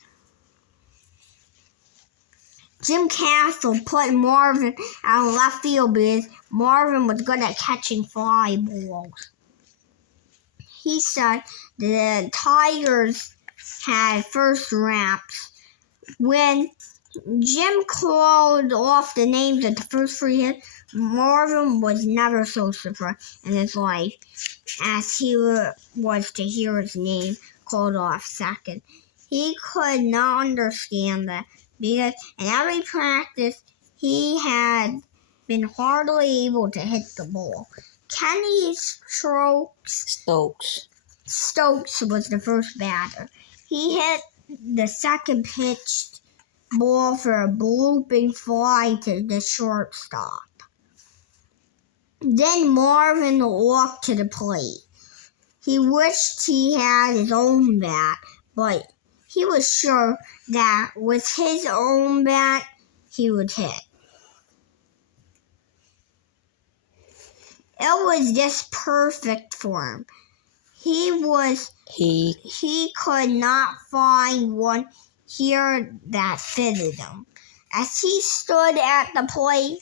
Jim Castle put Marvin out of left field because Marvin was good at catching fly balls. He said the Tigers had first wraps. When Jim called off the names of the first 3 hits, Marvin was never so surprised in his life as he was to hear his name called off second. He could not understand that, because in every practice he had been hardly able to hit the ball. Kenny Stokes was the first batter. He hit the second pitched ball for a blooping fly to the shortstop. Then Marvin walked to the plate. He wished he had his own bat, but he was sure that with his own bat, he would hit. It was just perfect for him. He could not find one here that fitted him. As he stood at the plate,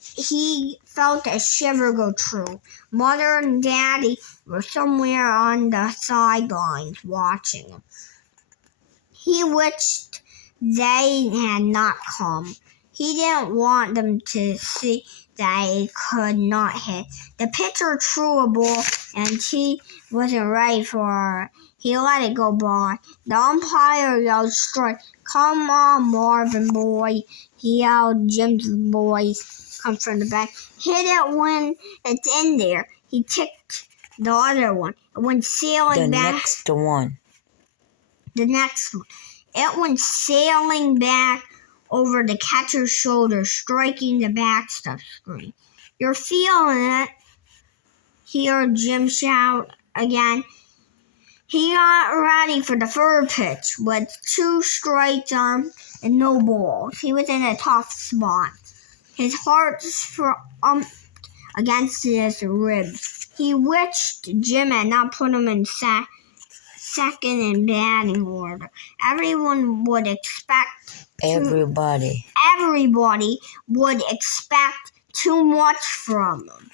he felt a shiver go through. Mother and Daddy were somewhere on the sidelines watching him. He wished they had not come. He didn't want them to see that he could not hit. The pitcher threw a ball, and he wasn't ready for it. He let it go by. The umpire yelled strike. Come on, Marvin boy, he yelled. Jim's voice come from the back. Hit it when it's in there. He ticked the other one. It went sailing back. The next one. It went sailing back over the catcher's shoulder, striking the backstop screen. You're feeling it, he heard Jim shout again. He got ready for the third pitch with 2 strikes on and no balls. He was in a tough spot. His heart thumped against his ribs. He wished Jim had not put him in second in batting order. Everyone would expect Everybody would expect too much from him.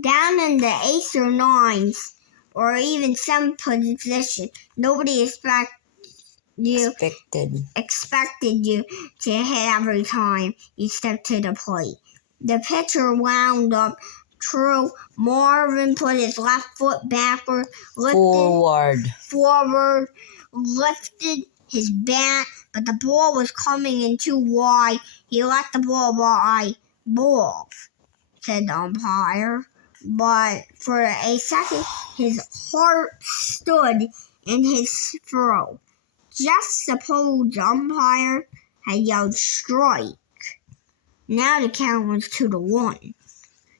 Down in the 8th or 9th, or even 7th position, nobody expected you to hit every time you stepped to the plate. The pitcher wound up true. Marvin put his left foot backward, forward, lifted his bat, but the ball was coming in too wide. He let the ball by. Ball, said the umpire. But for a second, his heart stood in his throat. Just suppose the umpire had yelled strike. Now the count was 2-1.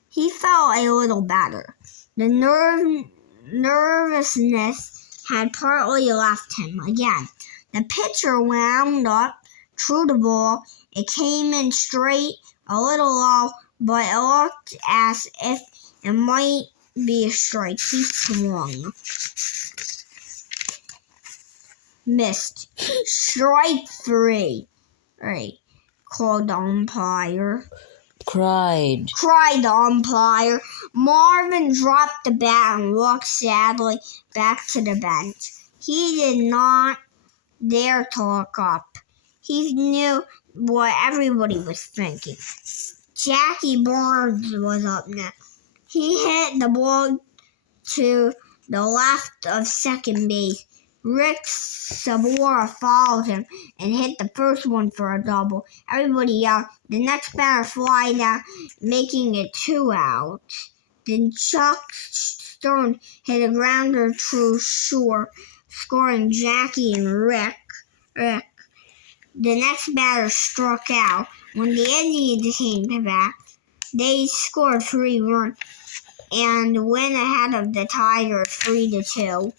He felt a little better. The nervousness had partly left him again. The pitcher wound up, threw the ball. It came in straight, a little low, but it looked as if it might be a strike. He swung. Missed. Strike 3. Right, called the umpire. Cried the umpire. Marvin dropped the bat and walked sadly back to the bench. He did not dare to look up. He knew what everybody was thinking. Jackie Barnes was up next. He hit the ball to the left of second base. Rick Sabora followed him and hit the first one for a double. Everybody yelled. The next batter fly down, making it 2 outs. Then Chuck Stern hit a grounder to short, scoring Jackie and Rick. The next batter struck out. When the Indians came back, they scored 3 runs and went ahead of the Tigers 3-2.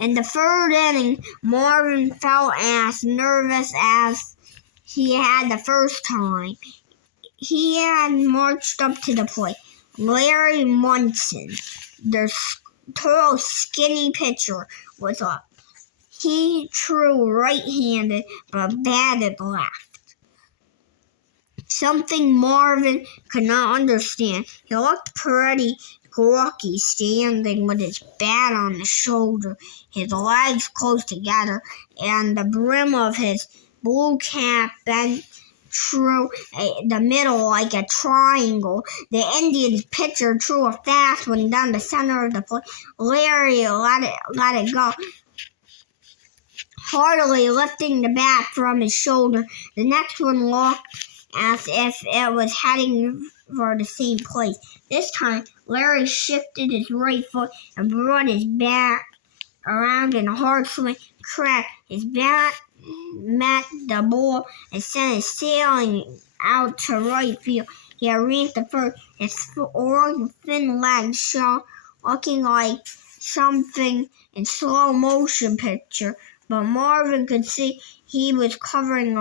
In the third inning, Marvin felt as nervous as he had the first time. He had marched up to the plate. Larry Munson, their tall, skinny pitcher, was up. He threw right-handed, but batted left. Something Marvin could not understand. He looked pretty gawky standing with his bat on his shoulder, his legs close together, and the brim of his blue cap bent through the middle like a triangle. The Indians pitcher threw a fast one down the center of the plate. Larry let it go, heartily lifting the bat from his shoulder. The next one looked as if it was heading for the same place. This time, Larry shifted his right foot and brought his bat around in a hard swing. Crack! His bat met the ball and sent it sailing out to right field. He ran to first, his long, thin legs showing, looking like something in slow motion picture. But Marvin could see he was covering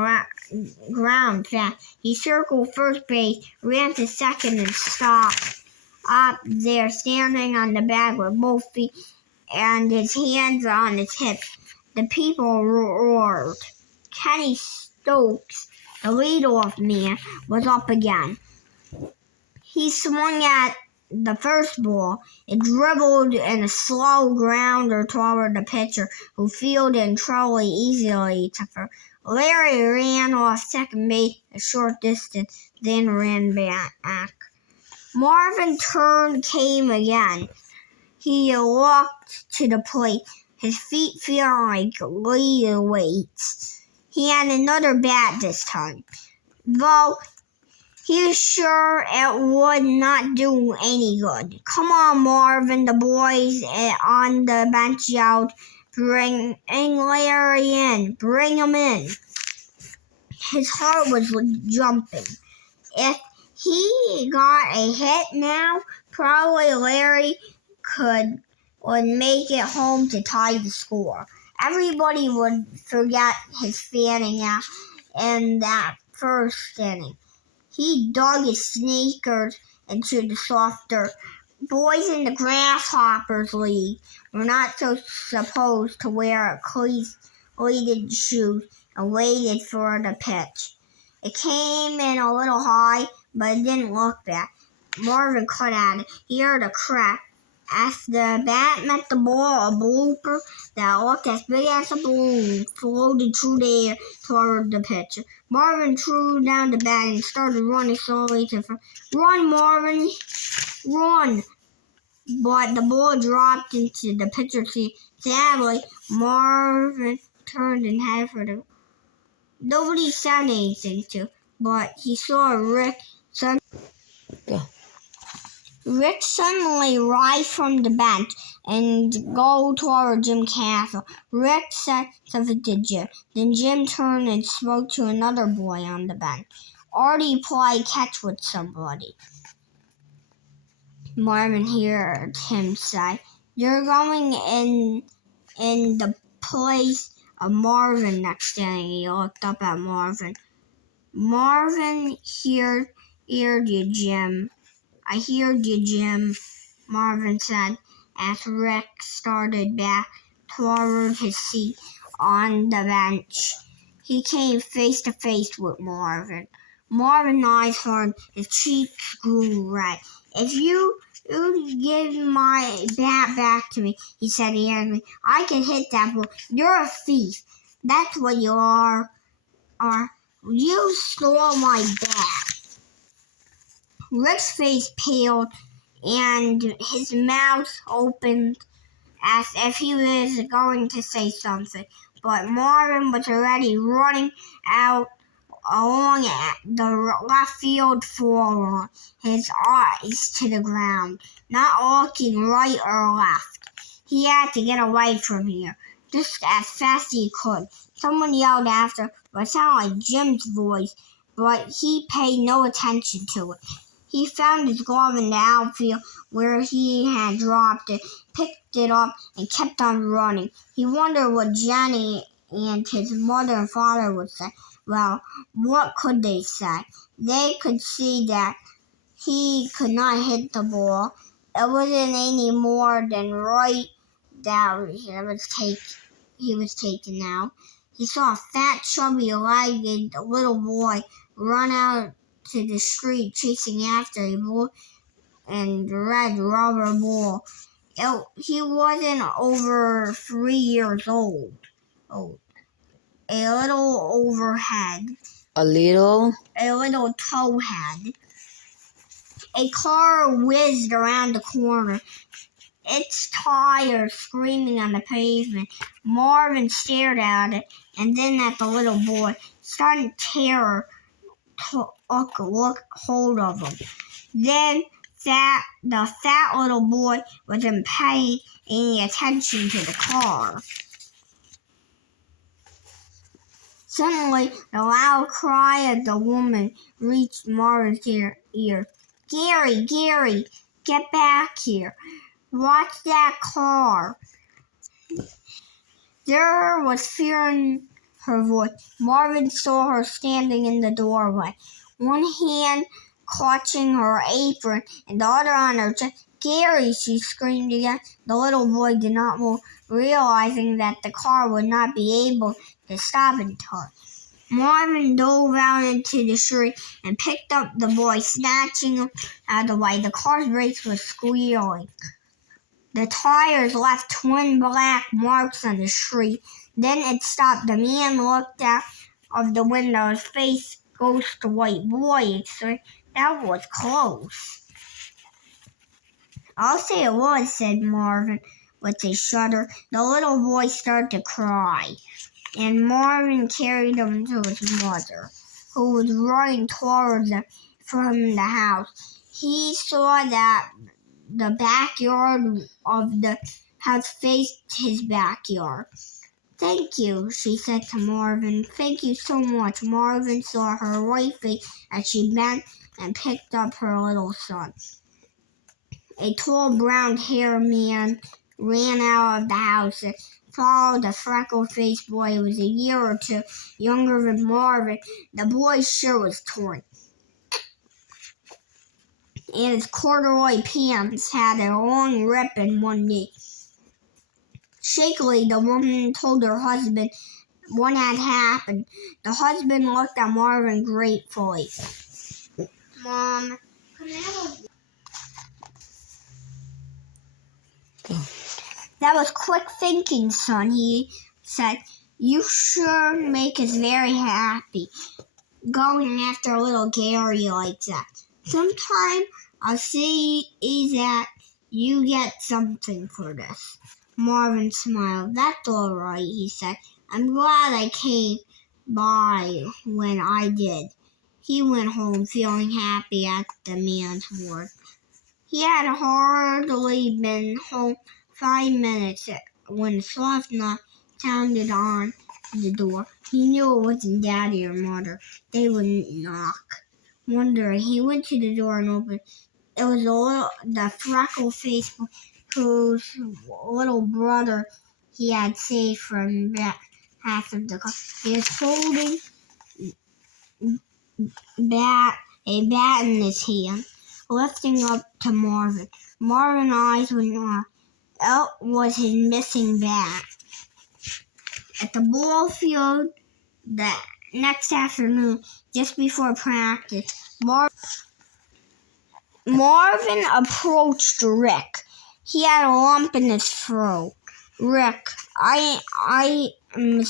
ground fast. He circled first base, ran to second, and stopped up there, standing on the bag with both feet and his hands on his hips. The people roared. Kenny Stokes, the leadoff man, was up again. He swung at the first ball. It dribbled in a slow grounder toward the pitcher, who fielded and threw easily to first. Larry ran off second base a short distance, then ran back. Marvin's turn came again. He walked to the plate, his feet feeling like lead weights. He had another bat this time, though he was sure it would not do any good. Come on, Marvin, the boys on the bench yelled. Bring Larry in. Bring him in. His heart was jumping. If he got a hit now, probably Larry would make it home to tie the score. Everybody would forget his fanning out in that first inning. He dug his sneakers into the soft dirt. Boys in the Grasshoppers League were not supposed to wear cleated shoes and waited for the pitch. It came in a little high, but it didn't look bad. Marvin cut at it. He heard a crack. As the bat met the ball, a blooper that looked as big as a balloon floated through the air toward the pitcher. Marvin threw down the bat and started running slowly to first. Run, Marvin! Run! But the ball dropped into the pitcher's seat. Sadly, Marvin turned and headed for the... Nobody said anything but he saw Rick suddenly rise from the bench and go toward Jim's castle. Rick said something to Jim. Then Jim turned and spoke to another boy on the bench. Artie played catch with somebody. Marvin heard him say, "You're going in the place of Marvin next day." He looked up at Marvin. "Marvin, heard you, Jim." "I heard you, Jim," Marvin said as Rick started back toward his seat on the bench. He came face to face with Marvin. Marvin's eyes hardened, his cheeks grew red. "If you give my bat back to me," he said angrily, "I can hit that ball. You're a thief. That's what you are. You stole my bat." Rick's face paled and his mouth opened as if he was going to say something, but Marvin was already running out along the left field furlong, his eyes to the ground, not looking right or left. He had to get away from here, just as fast as he could. Someone yelled after, but it sounded like Jim's voice, but he paid no attention to it. He found his glove in the outfield where he had dropped it, picked it up, and kept on running. He wondered what Jenny and his mother and father would say. Well, what could they say? They could see that he could not hit the ball. It wasn't any more than right that he was taken now. He saw a fat, chubby-legged little boy run out to the street chasing after a blue and red rubber ball. He wasn't over 3 years old. A little overhead. A little towhead. A car whizzed around the corner, its tires screaming on the pavement. Marvin stared at it and then at the little boy. Sudden terror took hold of him. Then the fat little boy wasn't paying any attention to the car. Suddenly, the loud cry of the woman reached Marvin's ear. "Gary, get back here. Watch that car." There was fear in her voice. Marvin saw her standing in the doorway, one hand clutching her apron and the other on her chest. "Gary," she screamed again. The little boy did not move, realizing that the car would not be able to stop in time. Marvin dove out into the street and picked up the boy, snatching him out of the way. The car's brakes were squealing. The tires left twin black marks on the street. Then it stopped. The man looked out of the window, his face ghost white. "Boy," that was close." "I'll say it was," said Marvin with a shudder. The little boy started to cry, and Marvin carried him to his mother, who was running towards them from the house. He saw that the backyard of the house faced his backyard. "Thank you," she said to Marvin. "Thank you so much." Marvin saw her white face as she bent and picked up her little son. A tall brown-haired man ran out of the house and followed the freckle-faced boy who was a year or two younger than Marvin. The boy's shirt was torn, and his corduroy pants had a long rip in one knee. Shakily, the woman told her husband what had happened. The husband looked at Marvin gratefully. "Mom, can I have a..." "That was quick thinking, son," he said. "You sure make us very happy, going after little Gary like that. Sometime I'll see that you get something for this." Marvin smiled. "That's all right," he said. I'm glad I came by when I did. He went home feeling happy at the man's work. He had hardly been home 5 minutes when a soft knock sounded on the door. He knew it wasn't Daddy or Mother. They wouldn't knock. Wondering, he went to the door and opened. It was the freckle-faced boy whose little brother he had saved from half of the car. He was holding a bat in his hand, lifting up to Marvin. Marvin's eyes went wide. It was his missing bat. At the ball field the next afternoon, just before practice, Marvin approached Rick. He had a lump in his throat. Rick, I am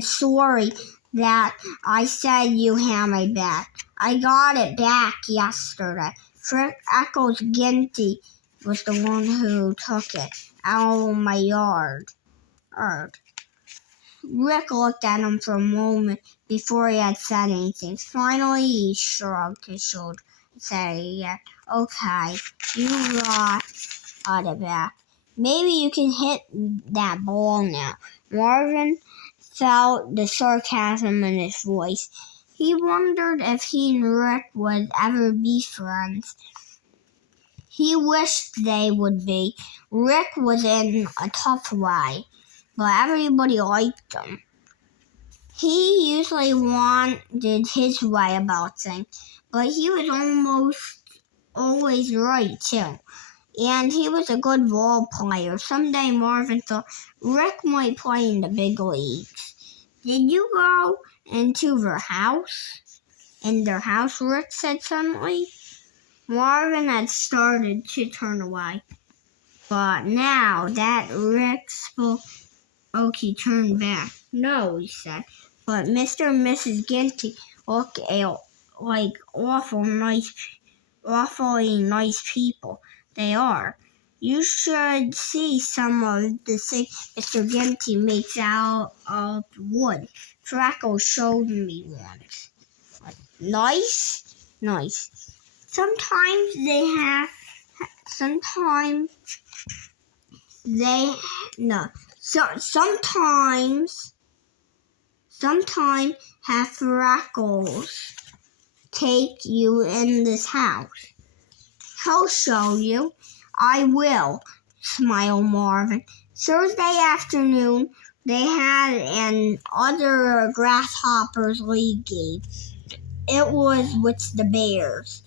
sorry that I said you had my back. I got it back yesterday. Eccles Ginty was the one who took it out of my yard. Rick looked at him for a moment before he had said anything. Finally, he shrugged his shoulders and said, "Yeah, okay, you got it back. Maybe you can hit that ball now." Marvin felt the sarcasm in his voice. He wondered if he and Rick would ever be friends. He wished they would be. Rick was in a tough way, but everybody liked him. He usually wanted his way about things, but he was almost always right, too. And he was a good ball player. Someday Marvin thought Rick might play in the big leagues. "Did you go into their house?" "In their house," Rick said suddenly. Marvin had started to turn away. But now that Rick spoke, he turned back. "No," he said, "but Mr. and Mrs. Ginty look like awfully nice people. They are. You should see some of the things Mr. Ginty makes out of wood. Freckles showed me once." Nice? Nice. Sometimes have Freckles take you in this house. "He'll show you." "I will," smiled Marvin. Thursday afternoon, they had an other Grasshoppers League game. It was with the Bears.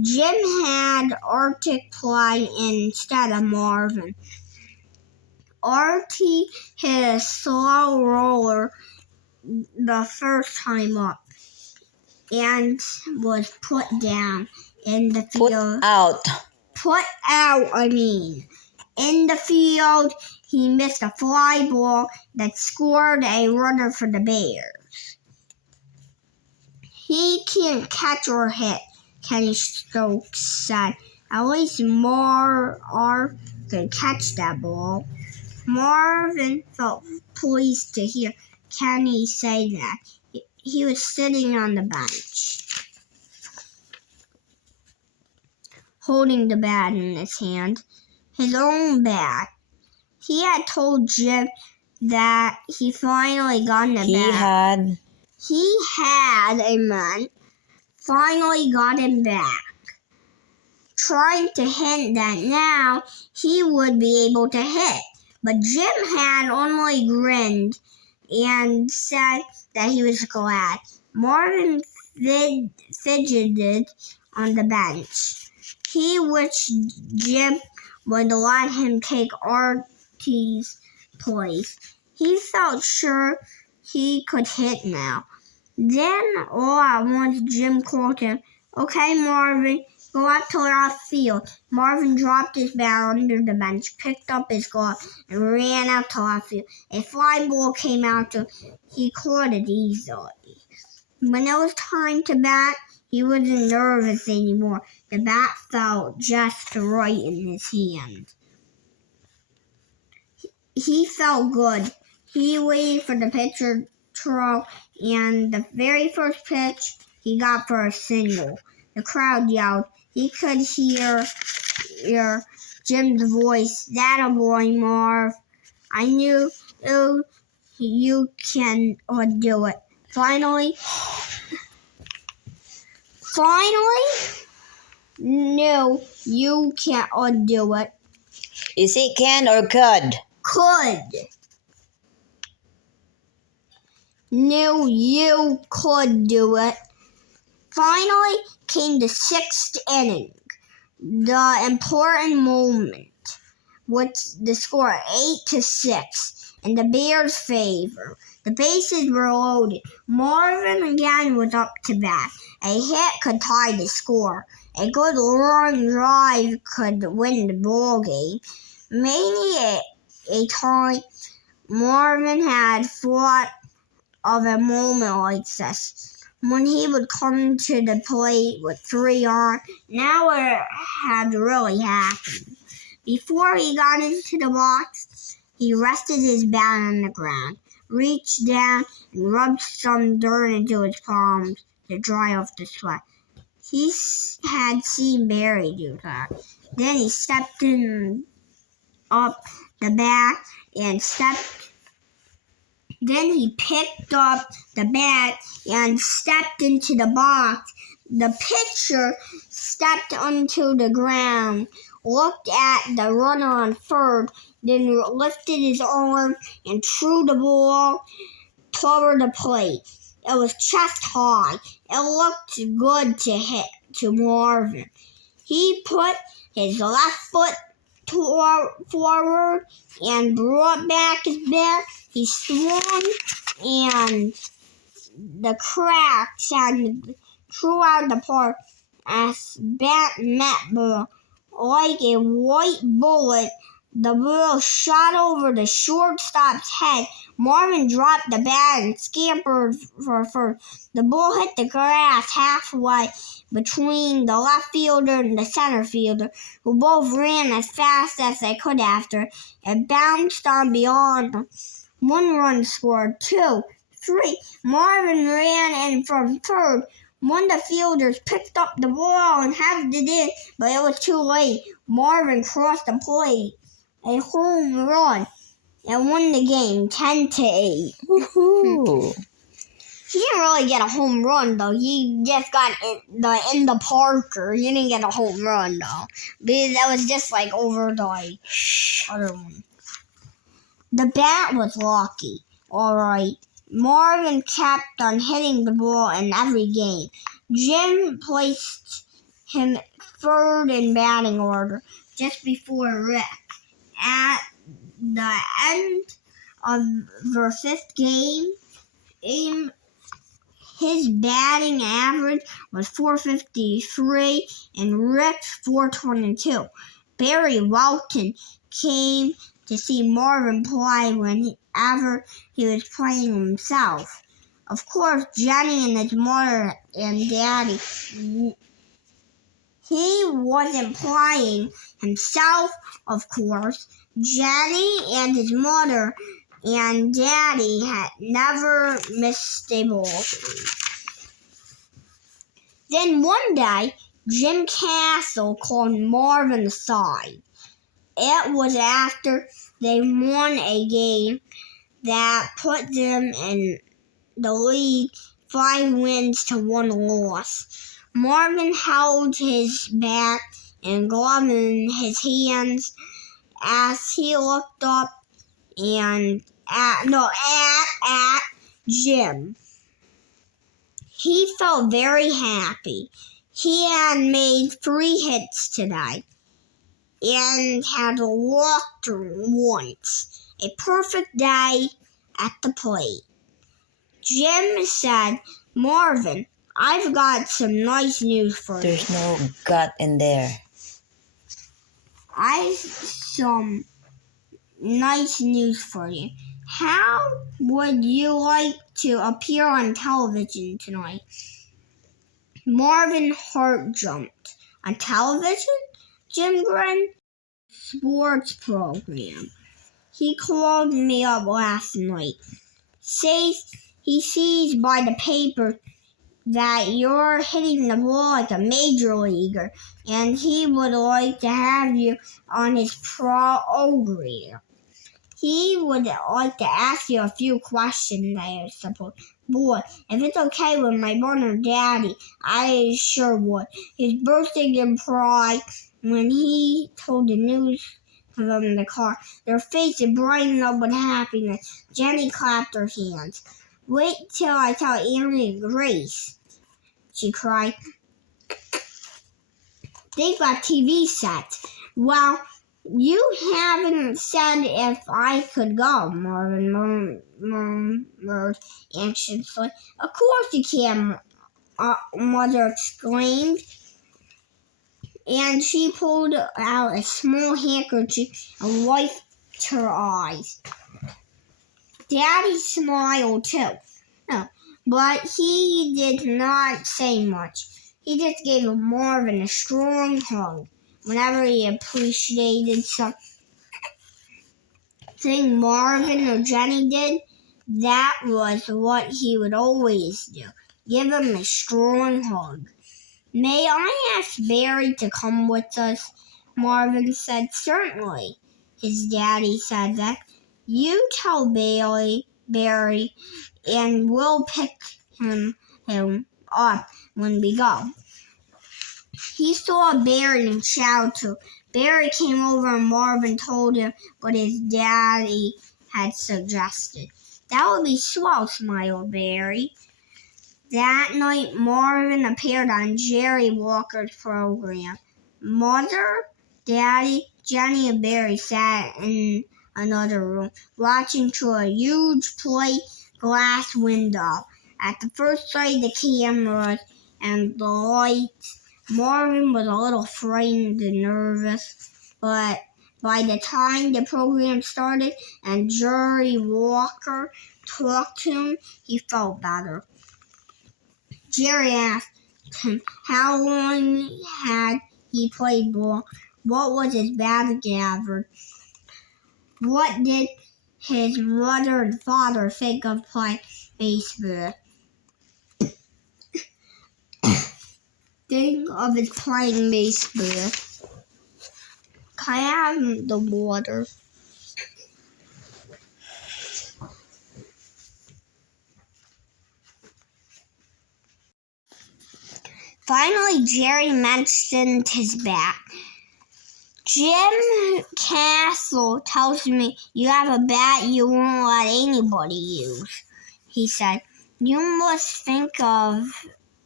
Jim had Arctic play instead of Marvin. Artie hit a slow roller the first time up and was put down in the field. Put out, In the field, he missed a fly ball that scored a runner for the Bears. "He can't catch or hit," Kenny Stokes said. "At least Mar could catch that ball." Marvin felt pleased to hear Kenny say that. He was sitting on the bench, holding the bat in his hand, his own bat. He had told Jim that he finally gotten a bat. He finally got him back, trying to hint that now he would be able to hit. But Jim had only grinned and said that he was glad. Marvin fidgeted on the bench. He wished Jim would let him take Artie's place. He felt sure he could hit now. Then, all at once, Jim called him. "Okay, Marvin, go out to left field." Marvin dropped his bat under the bench, picked up his glove, and ran out to left field. A fly ball came out to him. He caught it easily. When it was time to bat, he wasn't nervous anymore. The bat felt just right in his hand. he felt good. He waited for the pitcher to throw, and the very first pitch he got for a single. The crowd yelled. He could hear Jim's voice. "That a boy, Marv. I knew you can do it." Finally, no, you can't do it. Is it can or could? Could. Knew you could do it. Finally came the sixth inning, the important moment, with the score 8-6 in the Bears' favor. The bases were loaded. Marvin again was up to bat. A hit could tie the score. A good long drive could win the ball game. Many a time Marvin had thought of a moment like this, when he would come to the plate with 3 on. Now it had really happened. Before he got into the box, he rested his bat on the ground, reached down, and rubbed some dirt into his palms to dry off the sweat. He had seen Barry do that. Then he stepped up the bat and Then he picked up the bat and stepped into the box. The pitcher stepped onto the ground, looked at the runner on third, then lifted his arm and threw the ball toward the plate. It was chest high. It looked good to hit to Marvin. He put his left foot forward and brought back his bat. He swung, and the crack sounded throughout the park as bat met ball. Like a white bullet, the ball shot over the shortstop's head. Marvin dropped the bat and scampered for first. The ball hit the grass halfway between the left fielder and the center fielder, who both ran as fast as they could after. It bounced on beyond them. 1 run scored, 2, 3. Marvin ran in from third. One of the fielders picked up the ball and headed it in, but it was too late. Marvin crossed the plate. A home run, and won the game 10-8. Woohoo! He didn't really get a home run, though. He just got in the Parker. He didn't get a home run, though. Because that was just like over the other one. The bat was lucky, all right. Marvin kept on hitting the ball in every game. Jim placed him third in batting order just before Rick. At the end of the 5th game, his batting average was .453 and Rick's .422. Barry Walton came to see Marvin play whenever he was playing himself. Of course, Jenny and his mother and daddy. He wasn't playing himself, of course. Jenny and his mother and daddy had never missed a ball. Then one day, Jim Castle called Marvin aside. It was after they won a game that put them in the league 5 wins to 1 loss. Marvin held his bat and glove in his hands as he looked up and at Jim. He felt very happy. He had made 3 hits today and had walked once. A perfect day at the plate. Jim said, "Marvin, I've got some nice news for you." There's no gut in there. "I've some nice news for you. How would you like to appear on television tonight?" Marvin's heart jumped. "On television?" Jim grinned. "Sports program." He called me up last night. He sees by the paper that you're hitting the ball like a major leaguer, and he would like to have you on his program. He would like to ask you a few questions, I suppose. Boy, if it's okay with my mom or daddy, I sure would. His bursting in pride when he told the news to them in the car. Their faces brightened up with happiness. Jenny clapped her hands. Wait till I tell Annie and Grace, she cried. They've got TV sets. Well, you haven't said if I could go, Marvin murmured anxiously. Of course you can, Mother exclaimed, and she pulled out a small handkerchief and wiped her eyes. Daddy smiled too, but he did not say much. He just gave Marvin a strong hug whenever he appreciated something Marvin or Jenny did. That was what he would always do. Give him a strong hug. May I ask Barry to come with us? Marvin said. Certainly, his daddy said that. You tell Barry, and we'll pick him up when we go. He saw Barry and shouted to him. Barry came over and Marvin told him what his daddy had suggested. That would be swell, smiled Barry. That night, Marvin appeared on Jerry Walker's program. Mother, Daddy, Jenny, and Barry sat in another room, watching through a huge plate glass window. At the first sight of the cameras and the lights, Marvin was a little frightened and nervous, but by the time the program started and Jerry Walker talked to him, he felt better. Jerry asked him how long had he played ball, what was his batting average, what did his mother and father think of playing baseball. Think of his playing baseball. Can I have the water? Finally, Jerry mentioned his bat. Jim Castle tells me you have a bat you won't let anybody use, he said. You must think of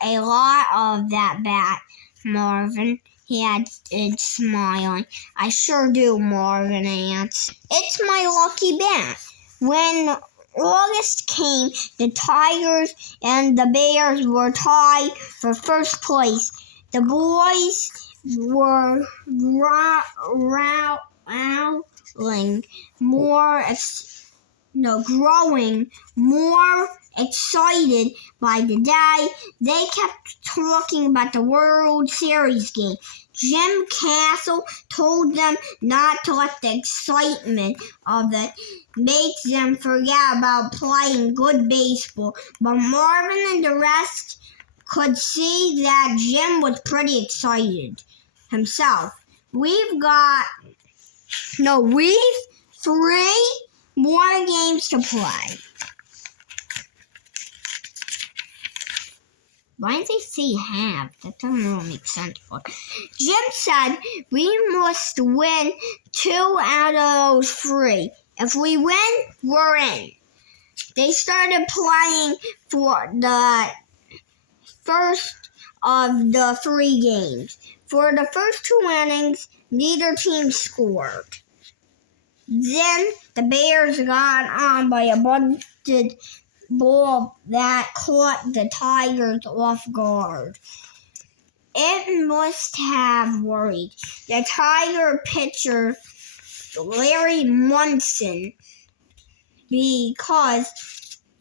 a lot of that bat, Marvin, he added, smiling. I sure do, Marvin answered. It's my lucky bat. When August came, the Tigers and the Bears were tied for first place. The boys were growing more excited by the day. They kept talking about the World Series game. Jim Castle told them not to let the excitement of it make them forget about playing good baseball. But Marvin and the rest could see that Jim was pretty excited himself. We've 3 more games to play. Why did they say have? That doesn't really make sense. But Jim said we must win 2 out of those 3. If we win, we're in. They started playing for the first of the 3 games. For the first 2 innings, neither team scored. Then the Bears got on by a bunted ball that caught the Tigers off guard. It must have worried the Tiger pitcher, Larry Munson, because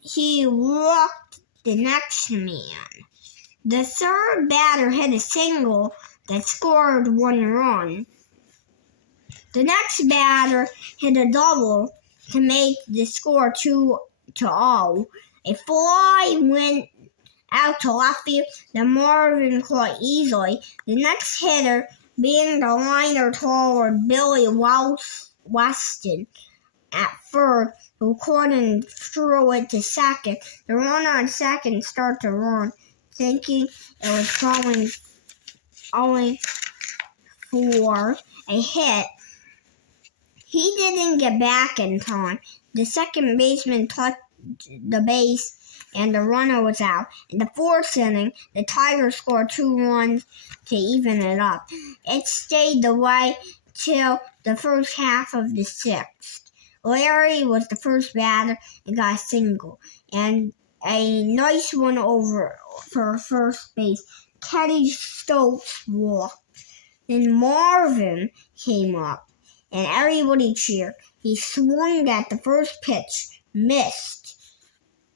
he walked the next man. The third batter hit a single that scored 1 run. The next batter hit a double to make the score 2-0. A fly went out to left field that Marvin caught easily. The next hitter being the liner toward Billy Weston at third, who caught and threw it to second. The runner on second started to run, thinking it was going for a hit. He didn't get back in time. The second baseman touched the base and the runner was out. In the fourth inning, the Tigers scored 2 runs to even it up. It stayed the way till the first half of the sixth. Larry was the first batter and got a single, and a nice one over for first base. Teddy Stokes walked. Then Marvin came up, and everybody cheered. He swung at the first pitch, missed.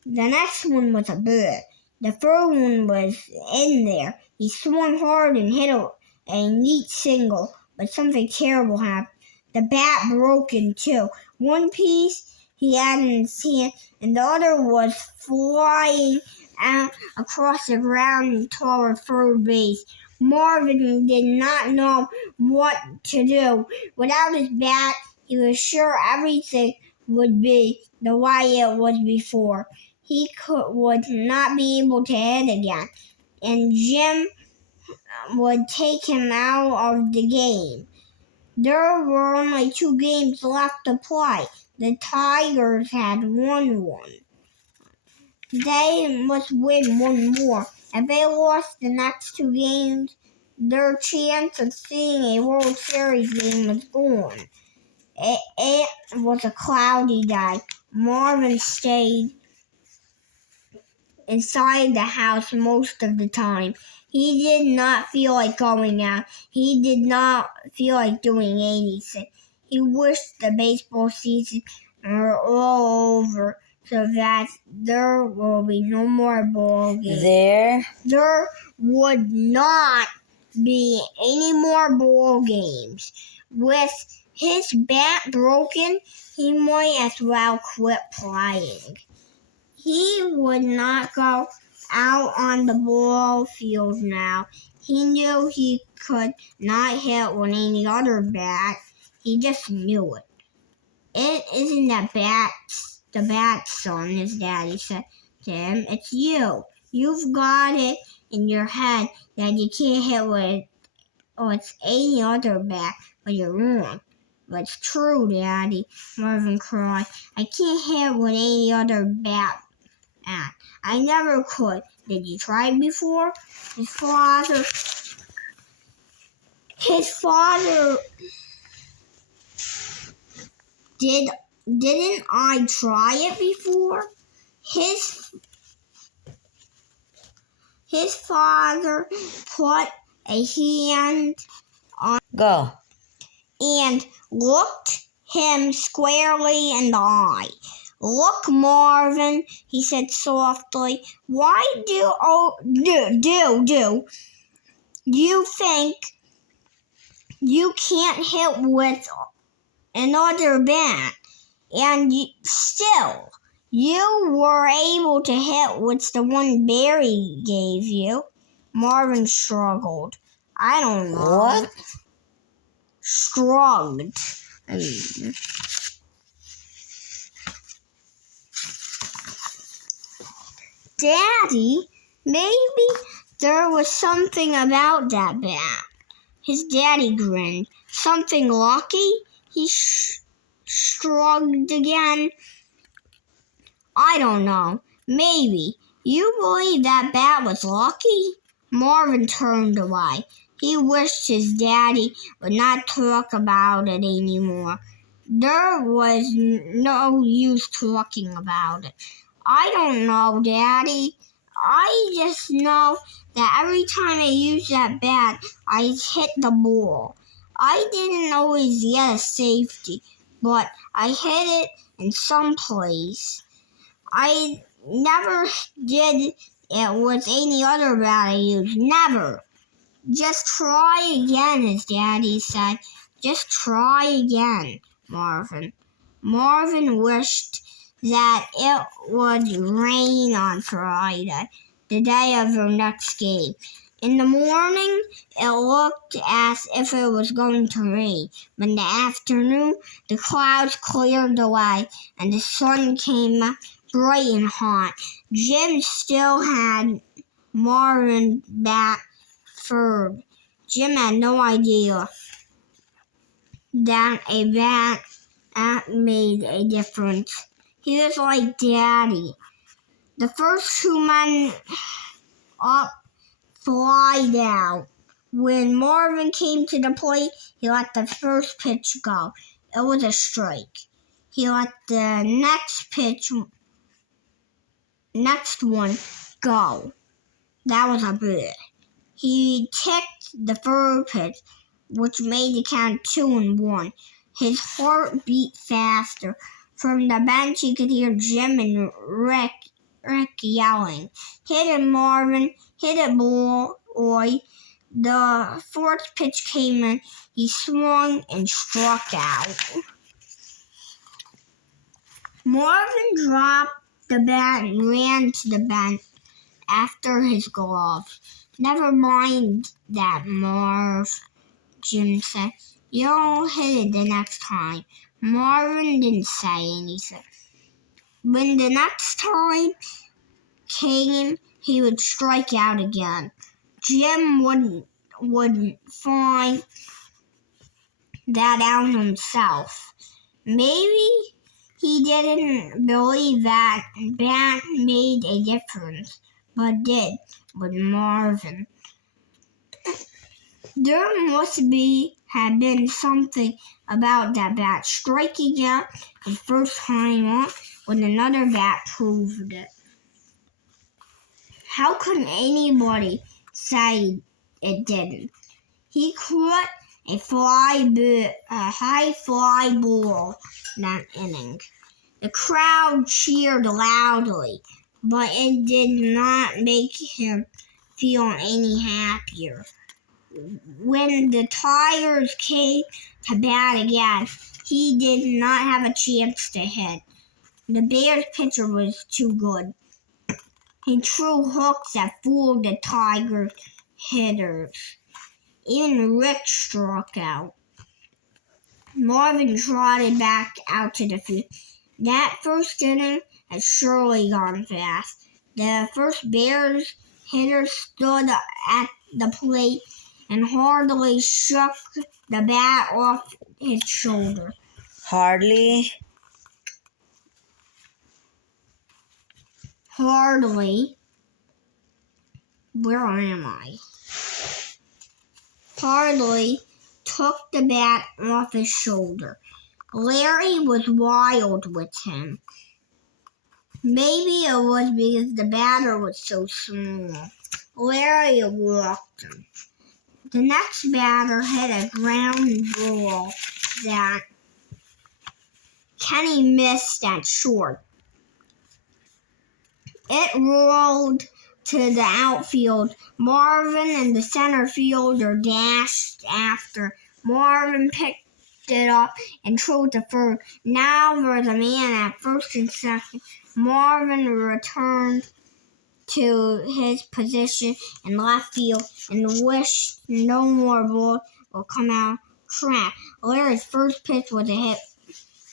The next one was a bird. The third one was in there. He swung hard and hit a neat single, but something terrible happened. The bat broke in two. One piece he had in his hand, and the other was flying out across the ground toward third base. Marvin did not know what to do. Without his bat, he was sure everything would be the way it was before. He would not be able to hit again, and Jim would take him out of the game. There were only 2 games left to play. The Tigers had won one. They must win one more. If they lost the next 2 games, their chance of seeing a World Series game was gone. It was a cloudy day. Marvin stayed inside the house most of the time. He did not feel like going out. He did not feel like doing anything. He wished the baseball season were all over so that there will be no more ball games. There would not be any more ball games. With his bat broken, he might as well quit playing. He would not go out on the ball field now. He knew he could not hit with any other bat. He just knew it. It isn't the bat's son, his daddy said to him. It's you. You've got it in your head that you can't hit with any other bat, but you're wrong. But it's true, Daddy, Marvin cried. I can't hit with any other bat. I never could. Did you try before? His father didn't I try it before? His father put a hand on and looked him squarely in the eye. Look, Marvin, he said softly, why do you think you can't hit with another bat? And still, you were able to hit with the one Barry gave you. Marvin struggled. I don't know. What? Shrugged. Daddy, maybe there was something about that bat. His daddy grinned. Something lucky? He shrugged again. I don't know. Maybe. You believe that bat was lucky? Marvin turned away. He wished his daddy would not talk about it anymore. There was no use talking about it. I don't know, Daddy. I just know that every time I use that bat, I hit the ball. I didn't always get a safety, but I hit it in some place. I never did it with any other bat I used. Never. Just try again, his daddy said. Just try again, Marvin. Marvin wished that it would rain on Friday, the day of their next game. In the morning, it looked as if it was going to rain. But in the afternoon, the clouds cleared away and the sun came up bright and hot. Jim still had Marvin back third. Jim had no idea that a bat made a difference. He was like Daddy. The first 2 men up fly down. When Marvin came to the plate, he let the first pitch go. It was a strike. He let the next one go. That was a ball. He ticked the third pitch, which made the count 2-1. His heart beat faster. From the bench, he could hear Jim and Rick yelling, "Hit it, Marvin! Hit it, boy!" The fourth pitch came in. He swung and struck out. Marvin dropped the bat and ran to the bench after his glove. "Never mind that, Marv," Jim said. "You'll hit it the next time." Marvin didn't say anything. When the next time came, he would strike out again. Jim wouldn't find that out himself. Maybe he didn't believe that bat made a difference, but did with Marvin. There must have been something about that bat striking out the first time up when another bat proved it. How could anybody say it didn't? He caught a high fly ball that inning. The crowd cheered loudly, but it did not make him feel any happier. When the Tigers came to bat again, he did not have a chance to hit. The Bears pitcher was too good. He threw hooks that fooled the Tigers hitters. Even Rick struck out. Marvin trotted back out to the field. That first inning had surely gone fast. The first Bears hitter stood at the plate and hardly shook the bat off his shoulder. Hardly. Where am I? Hardly took the bat off his shoulder. Larry was wild with him. Maybe it was because the batter was so small. Larry walked him. The next batter hit a ground ball that Kenny missed at short. It rolled to the outfield. Marvin and the center fielder dashed after. Marvin picked it up and threw it to third. Now there was a man at first and second. Marvin returned to his position in left field and wished no more ball would come out. Crap. Larry's first pitch was a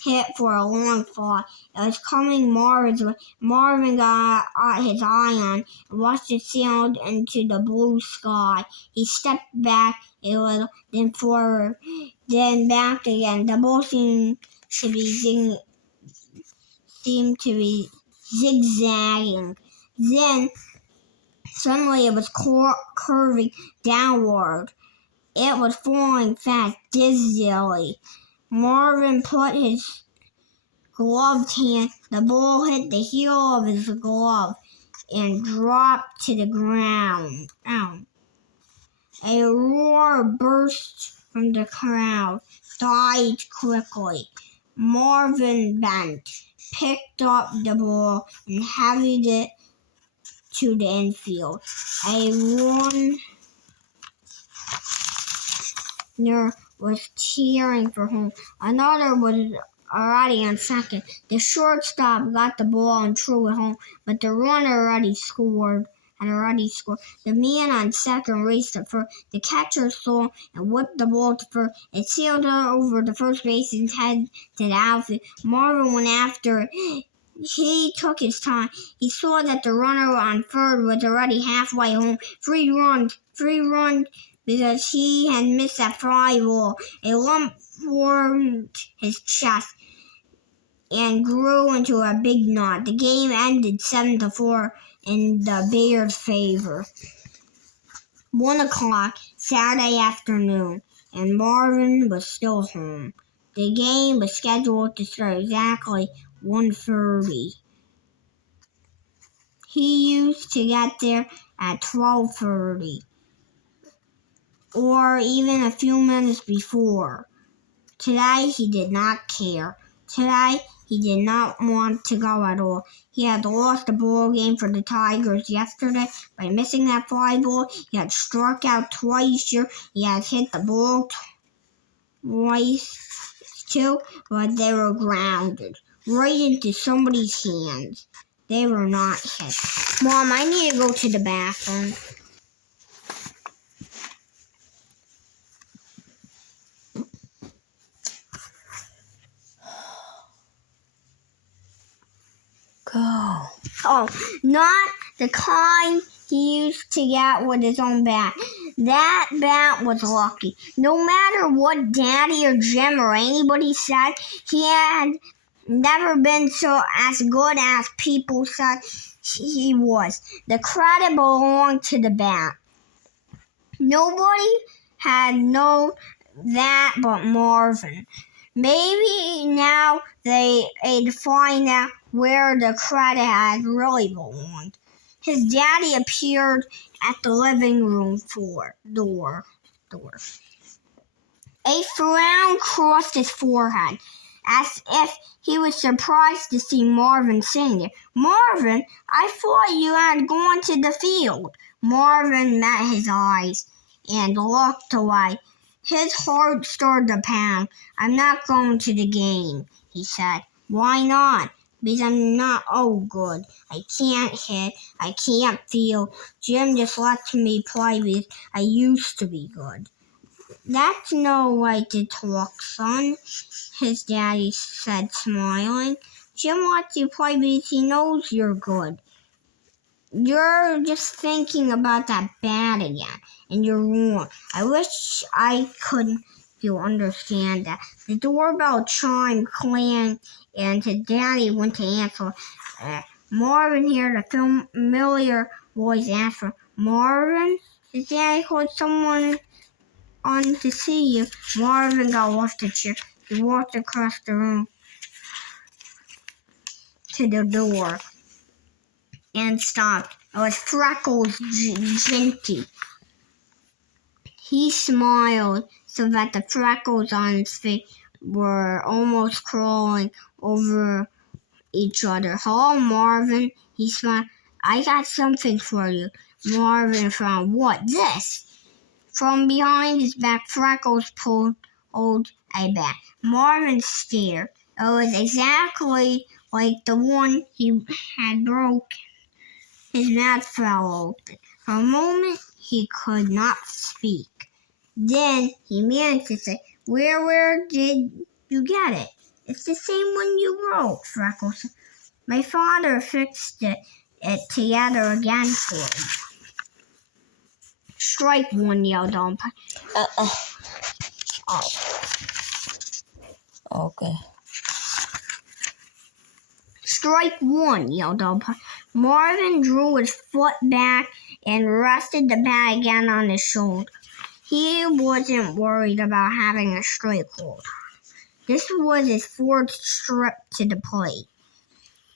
hit for a long fly. It was coming Marvin's way. Marvin got his eye on and watched it sail into the blue sky. He stepped back a little, then forward, then back again. The ball seemed to be zigzagging. Then suddenly it was curving downward. It was falling fast, dizzily. Marvin put his gloved hand. The ball hit the heel of his glove and dropped to the ground. A roar burst from the crowd, died quickly. Marvin bent, picked up the ball, and headed it to the infield. A runner was cheering for home. Another was already on second. The shortstop got the ball and threw it home, but the runner had already scored. The man on second raced to first. The catcher saw and whipped the ball to first. It sailed over the first baseman's head to the outfield. Marvin went after it. He took his time. He saw that the runner on third was already halfway home. 3 runs, because he had missed that fly ball. A lump formed his chest and grew into a big knot. The game ended 7-4 in the Bears' favor. 1:00 Saturday afternoon, and Marvin was still home. The game was scheduled to start exactly 1:30. He used to get there at 12:30, or even a few minutes before. Today he did not care. Today he did not want to go at all. He had lost the ball game for the Tigers yesterday by missing that fly ball. He had struck out twice here. He had hit the ball twice too, but they were grounded right into somebody's hands. They were not hit. Mom, I need to go to the bathroom. Go. Oh, not the kind he used to get with his own bat. That bat was lucky. No matter what Daddy or Jim or anybody said, he had never been so as good as people said he was. The credit belonged to the bat. Nobody had known that but Marvin. Maybe now they'd find out where the credit had really belonged. His daddy appeared at the living room door. A frown crossed his forehead, as if he was surprised to see Marvin sitting there. Marvin, I thought you had gone to the field. Marvin met his eyes and looked away. His heart started to pound. I'm not going to the game, he said. Why not? Because I'm not good. I can't hit. I can't feel. Jim just lets me play because I used to be good. That's no way to talk, son, his daddy said, smiling. Jim lets you play because he knows you're good. You're just thinking about that bat again, and you're wrong. I wish I could understand that. The doorbell chimed, clanged, and his daddy went to answer. Marvin heard a familiar voice answer. Marvin? His daddy called someone on to see you. Marvin got off the chair. He walked across the room to the door and stopped. It was Freckles Ginty. He smiled so that the freckles on his face were almost crawling over each other. Hello, Marvin, he smiled. I got something for you. Marvin frowned. What, this? From behind his back, Freckles pulled a bat. Marvin stared. It was exactly like the one he had broken. His mouth fell open. For a moment, he could not speak. Then he managed to say, Where did you get it? It's the same one you broke, Freckles. My father fixed it together again for me. Strike one, yelled Umpire. Oh. Okay. Strike one, yelled Umpire. Marvin drew his foot back and rested the bat again on his shoulder. He wasn't worried about having a strike hold. This was his fourth trip to the plate.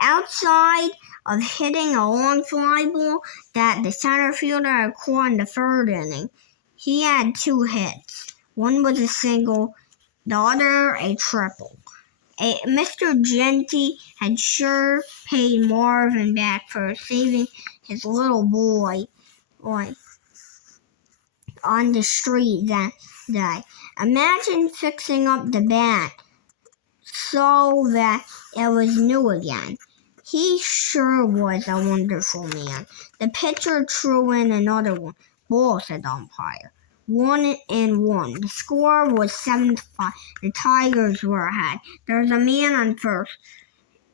Outside of hitting a long fly ball that the center fielder had caught in the third inning, he had 2 hits. One was a single, the other a triple. Mr. Ginty had sure paid Marvin back for saving his little boy on the street day. Imagine fixing up the bat so that it was new again. He sure was a wonderful man. The pitcher threw in another one. Ball, said the umpire. 1-1. The score was 7-5. The Tigers were ahead. There was a man on first.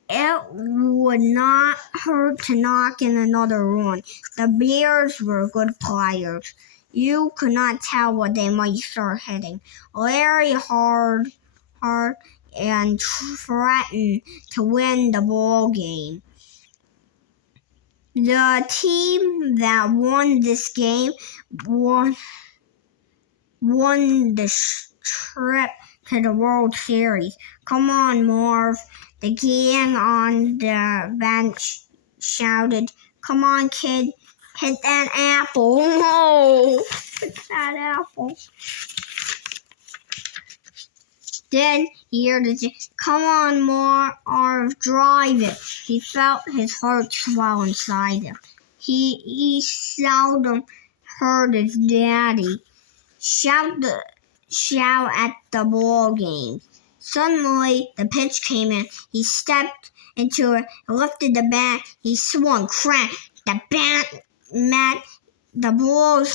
It would not hurt to knock in another run. The Bears were good players. You could not tell what they might start hitting. Larry hard, and threatened to win the ball game. The team that won this game won the trip to the World Series. Come on, Marv. The gang on the bench shouted. Come on, kid. Hit that apple. No, hit that apple. Then he heard it say, come on, Marv, drive it. He felt his heart swell inside him. He seldom heard his daddy shout at the ball game. Suddenly, the pitch came in. He stepped into it, lifted the bat. He swung, crack. The bat met the ball,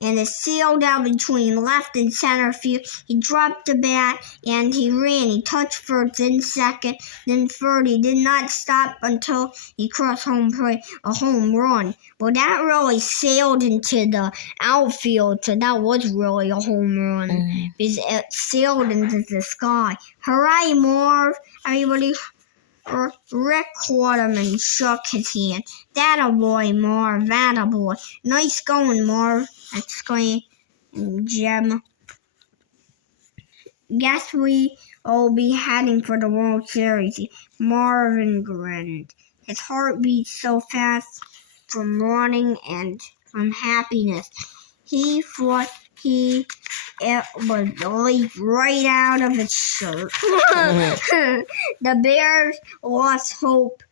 and it sailed out between left and center field. He dropped the bat and he ran. He touched first, then second, then third. He did not stop until he crossed home plate, a home run. Well, that really sailed into the outfield, so that was really a home run because it sailed into the sky. Hooray, Marv! Everybody. Rick caught him and shook his hand. That a boy, Marv, that a boy. Nice going, Marv, exclaimed Jim. Guess we'll be heading for the World Series. Marvin grinned. His heart beat so fast from running and from happiness. He thought it would leak right out of his shirt. The Bears lost hope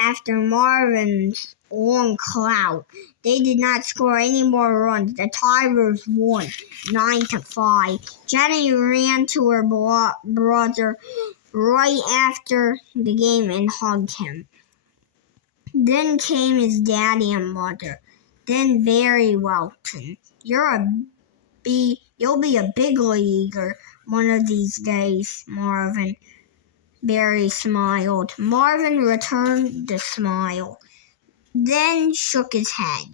after Marvin's long clout. They did not score any more runs. The Tigers won 9-5. Jenny ran to her brother right after the game and hugged him. Then came his daddy and mother. Then Barry Welton. You'll be a big leaguer one of these days, Marvin. Barry smiled. Marvin returned the smile, then shook his head.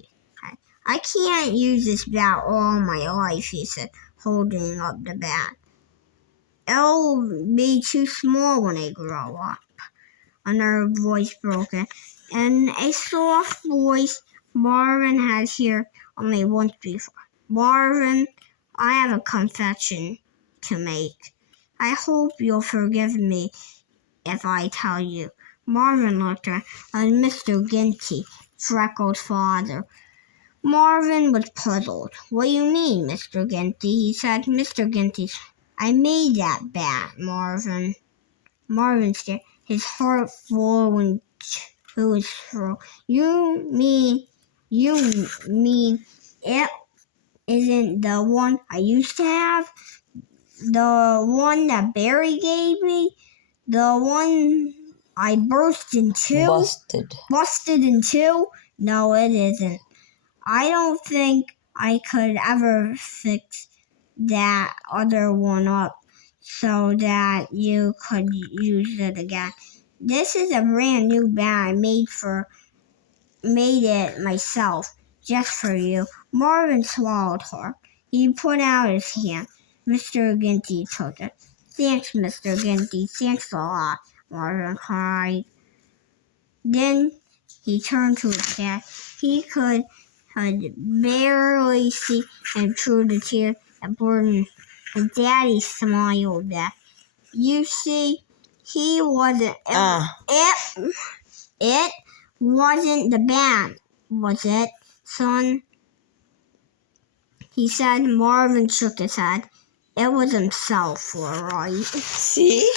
I can't use this bat all my life, he said, holding up the bat. It'll be too small when I grow up. Another voice broke in, and a soft voice Marvin had heard only once before. Marvin, I have a confession to make. I hope you'll forgive me if I tell you. Marvin looked at Mr. Ginty, Freckles' father. Marvin was puzzled. What do you mean, Mr. Ginty? He said. Mr. Ginty, I made that bat, Marvin. Marvin stared, his heart flowing to his throat. You mean it isn't the one I used to have? The one that Barry gave me? The one I burst into? Busted into? No, it isn't. I don't think I could ever fix that other one up so that you could use it again. This is a brand new bat I made it myself, just for you. Marvin swallowed hard. He put out his hand. Mr. Ginty took it. Thanks, Mr. Ginty. Thanks a lot, Marvin cried. Then he turned to his dad. He could barely see him through the tears that burdened his daddy smiled back. You see, he wasn't. It wasn't the bat, was it, son? He said. Marvin shook his head. It was himself, all right. See?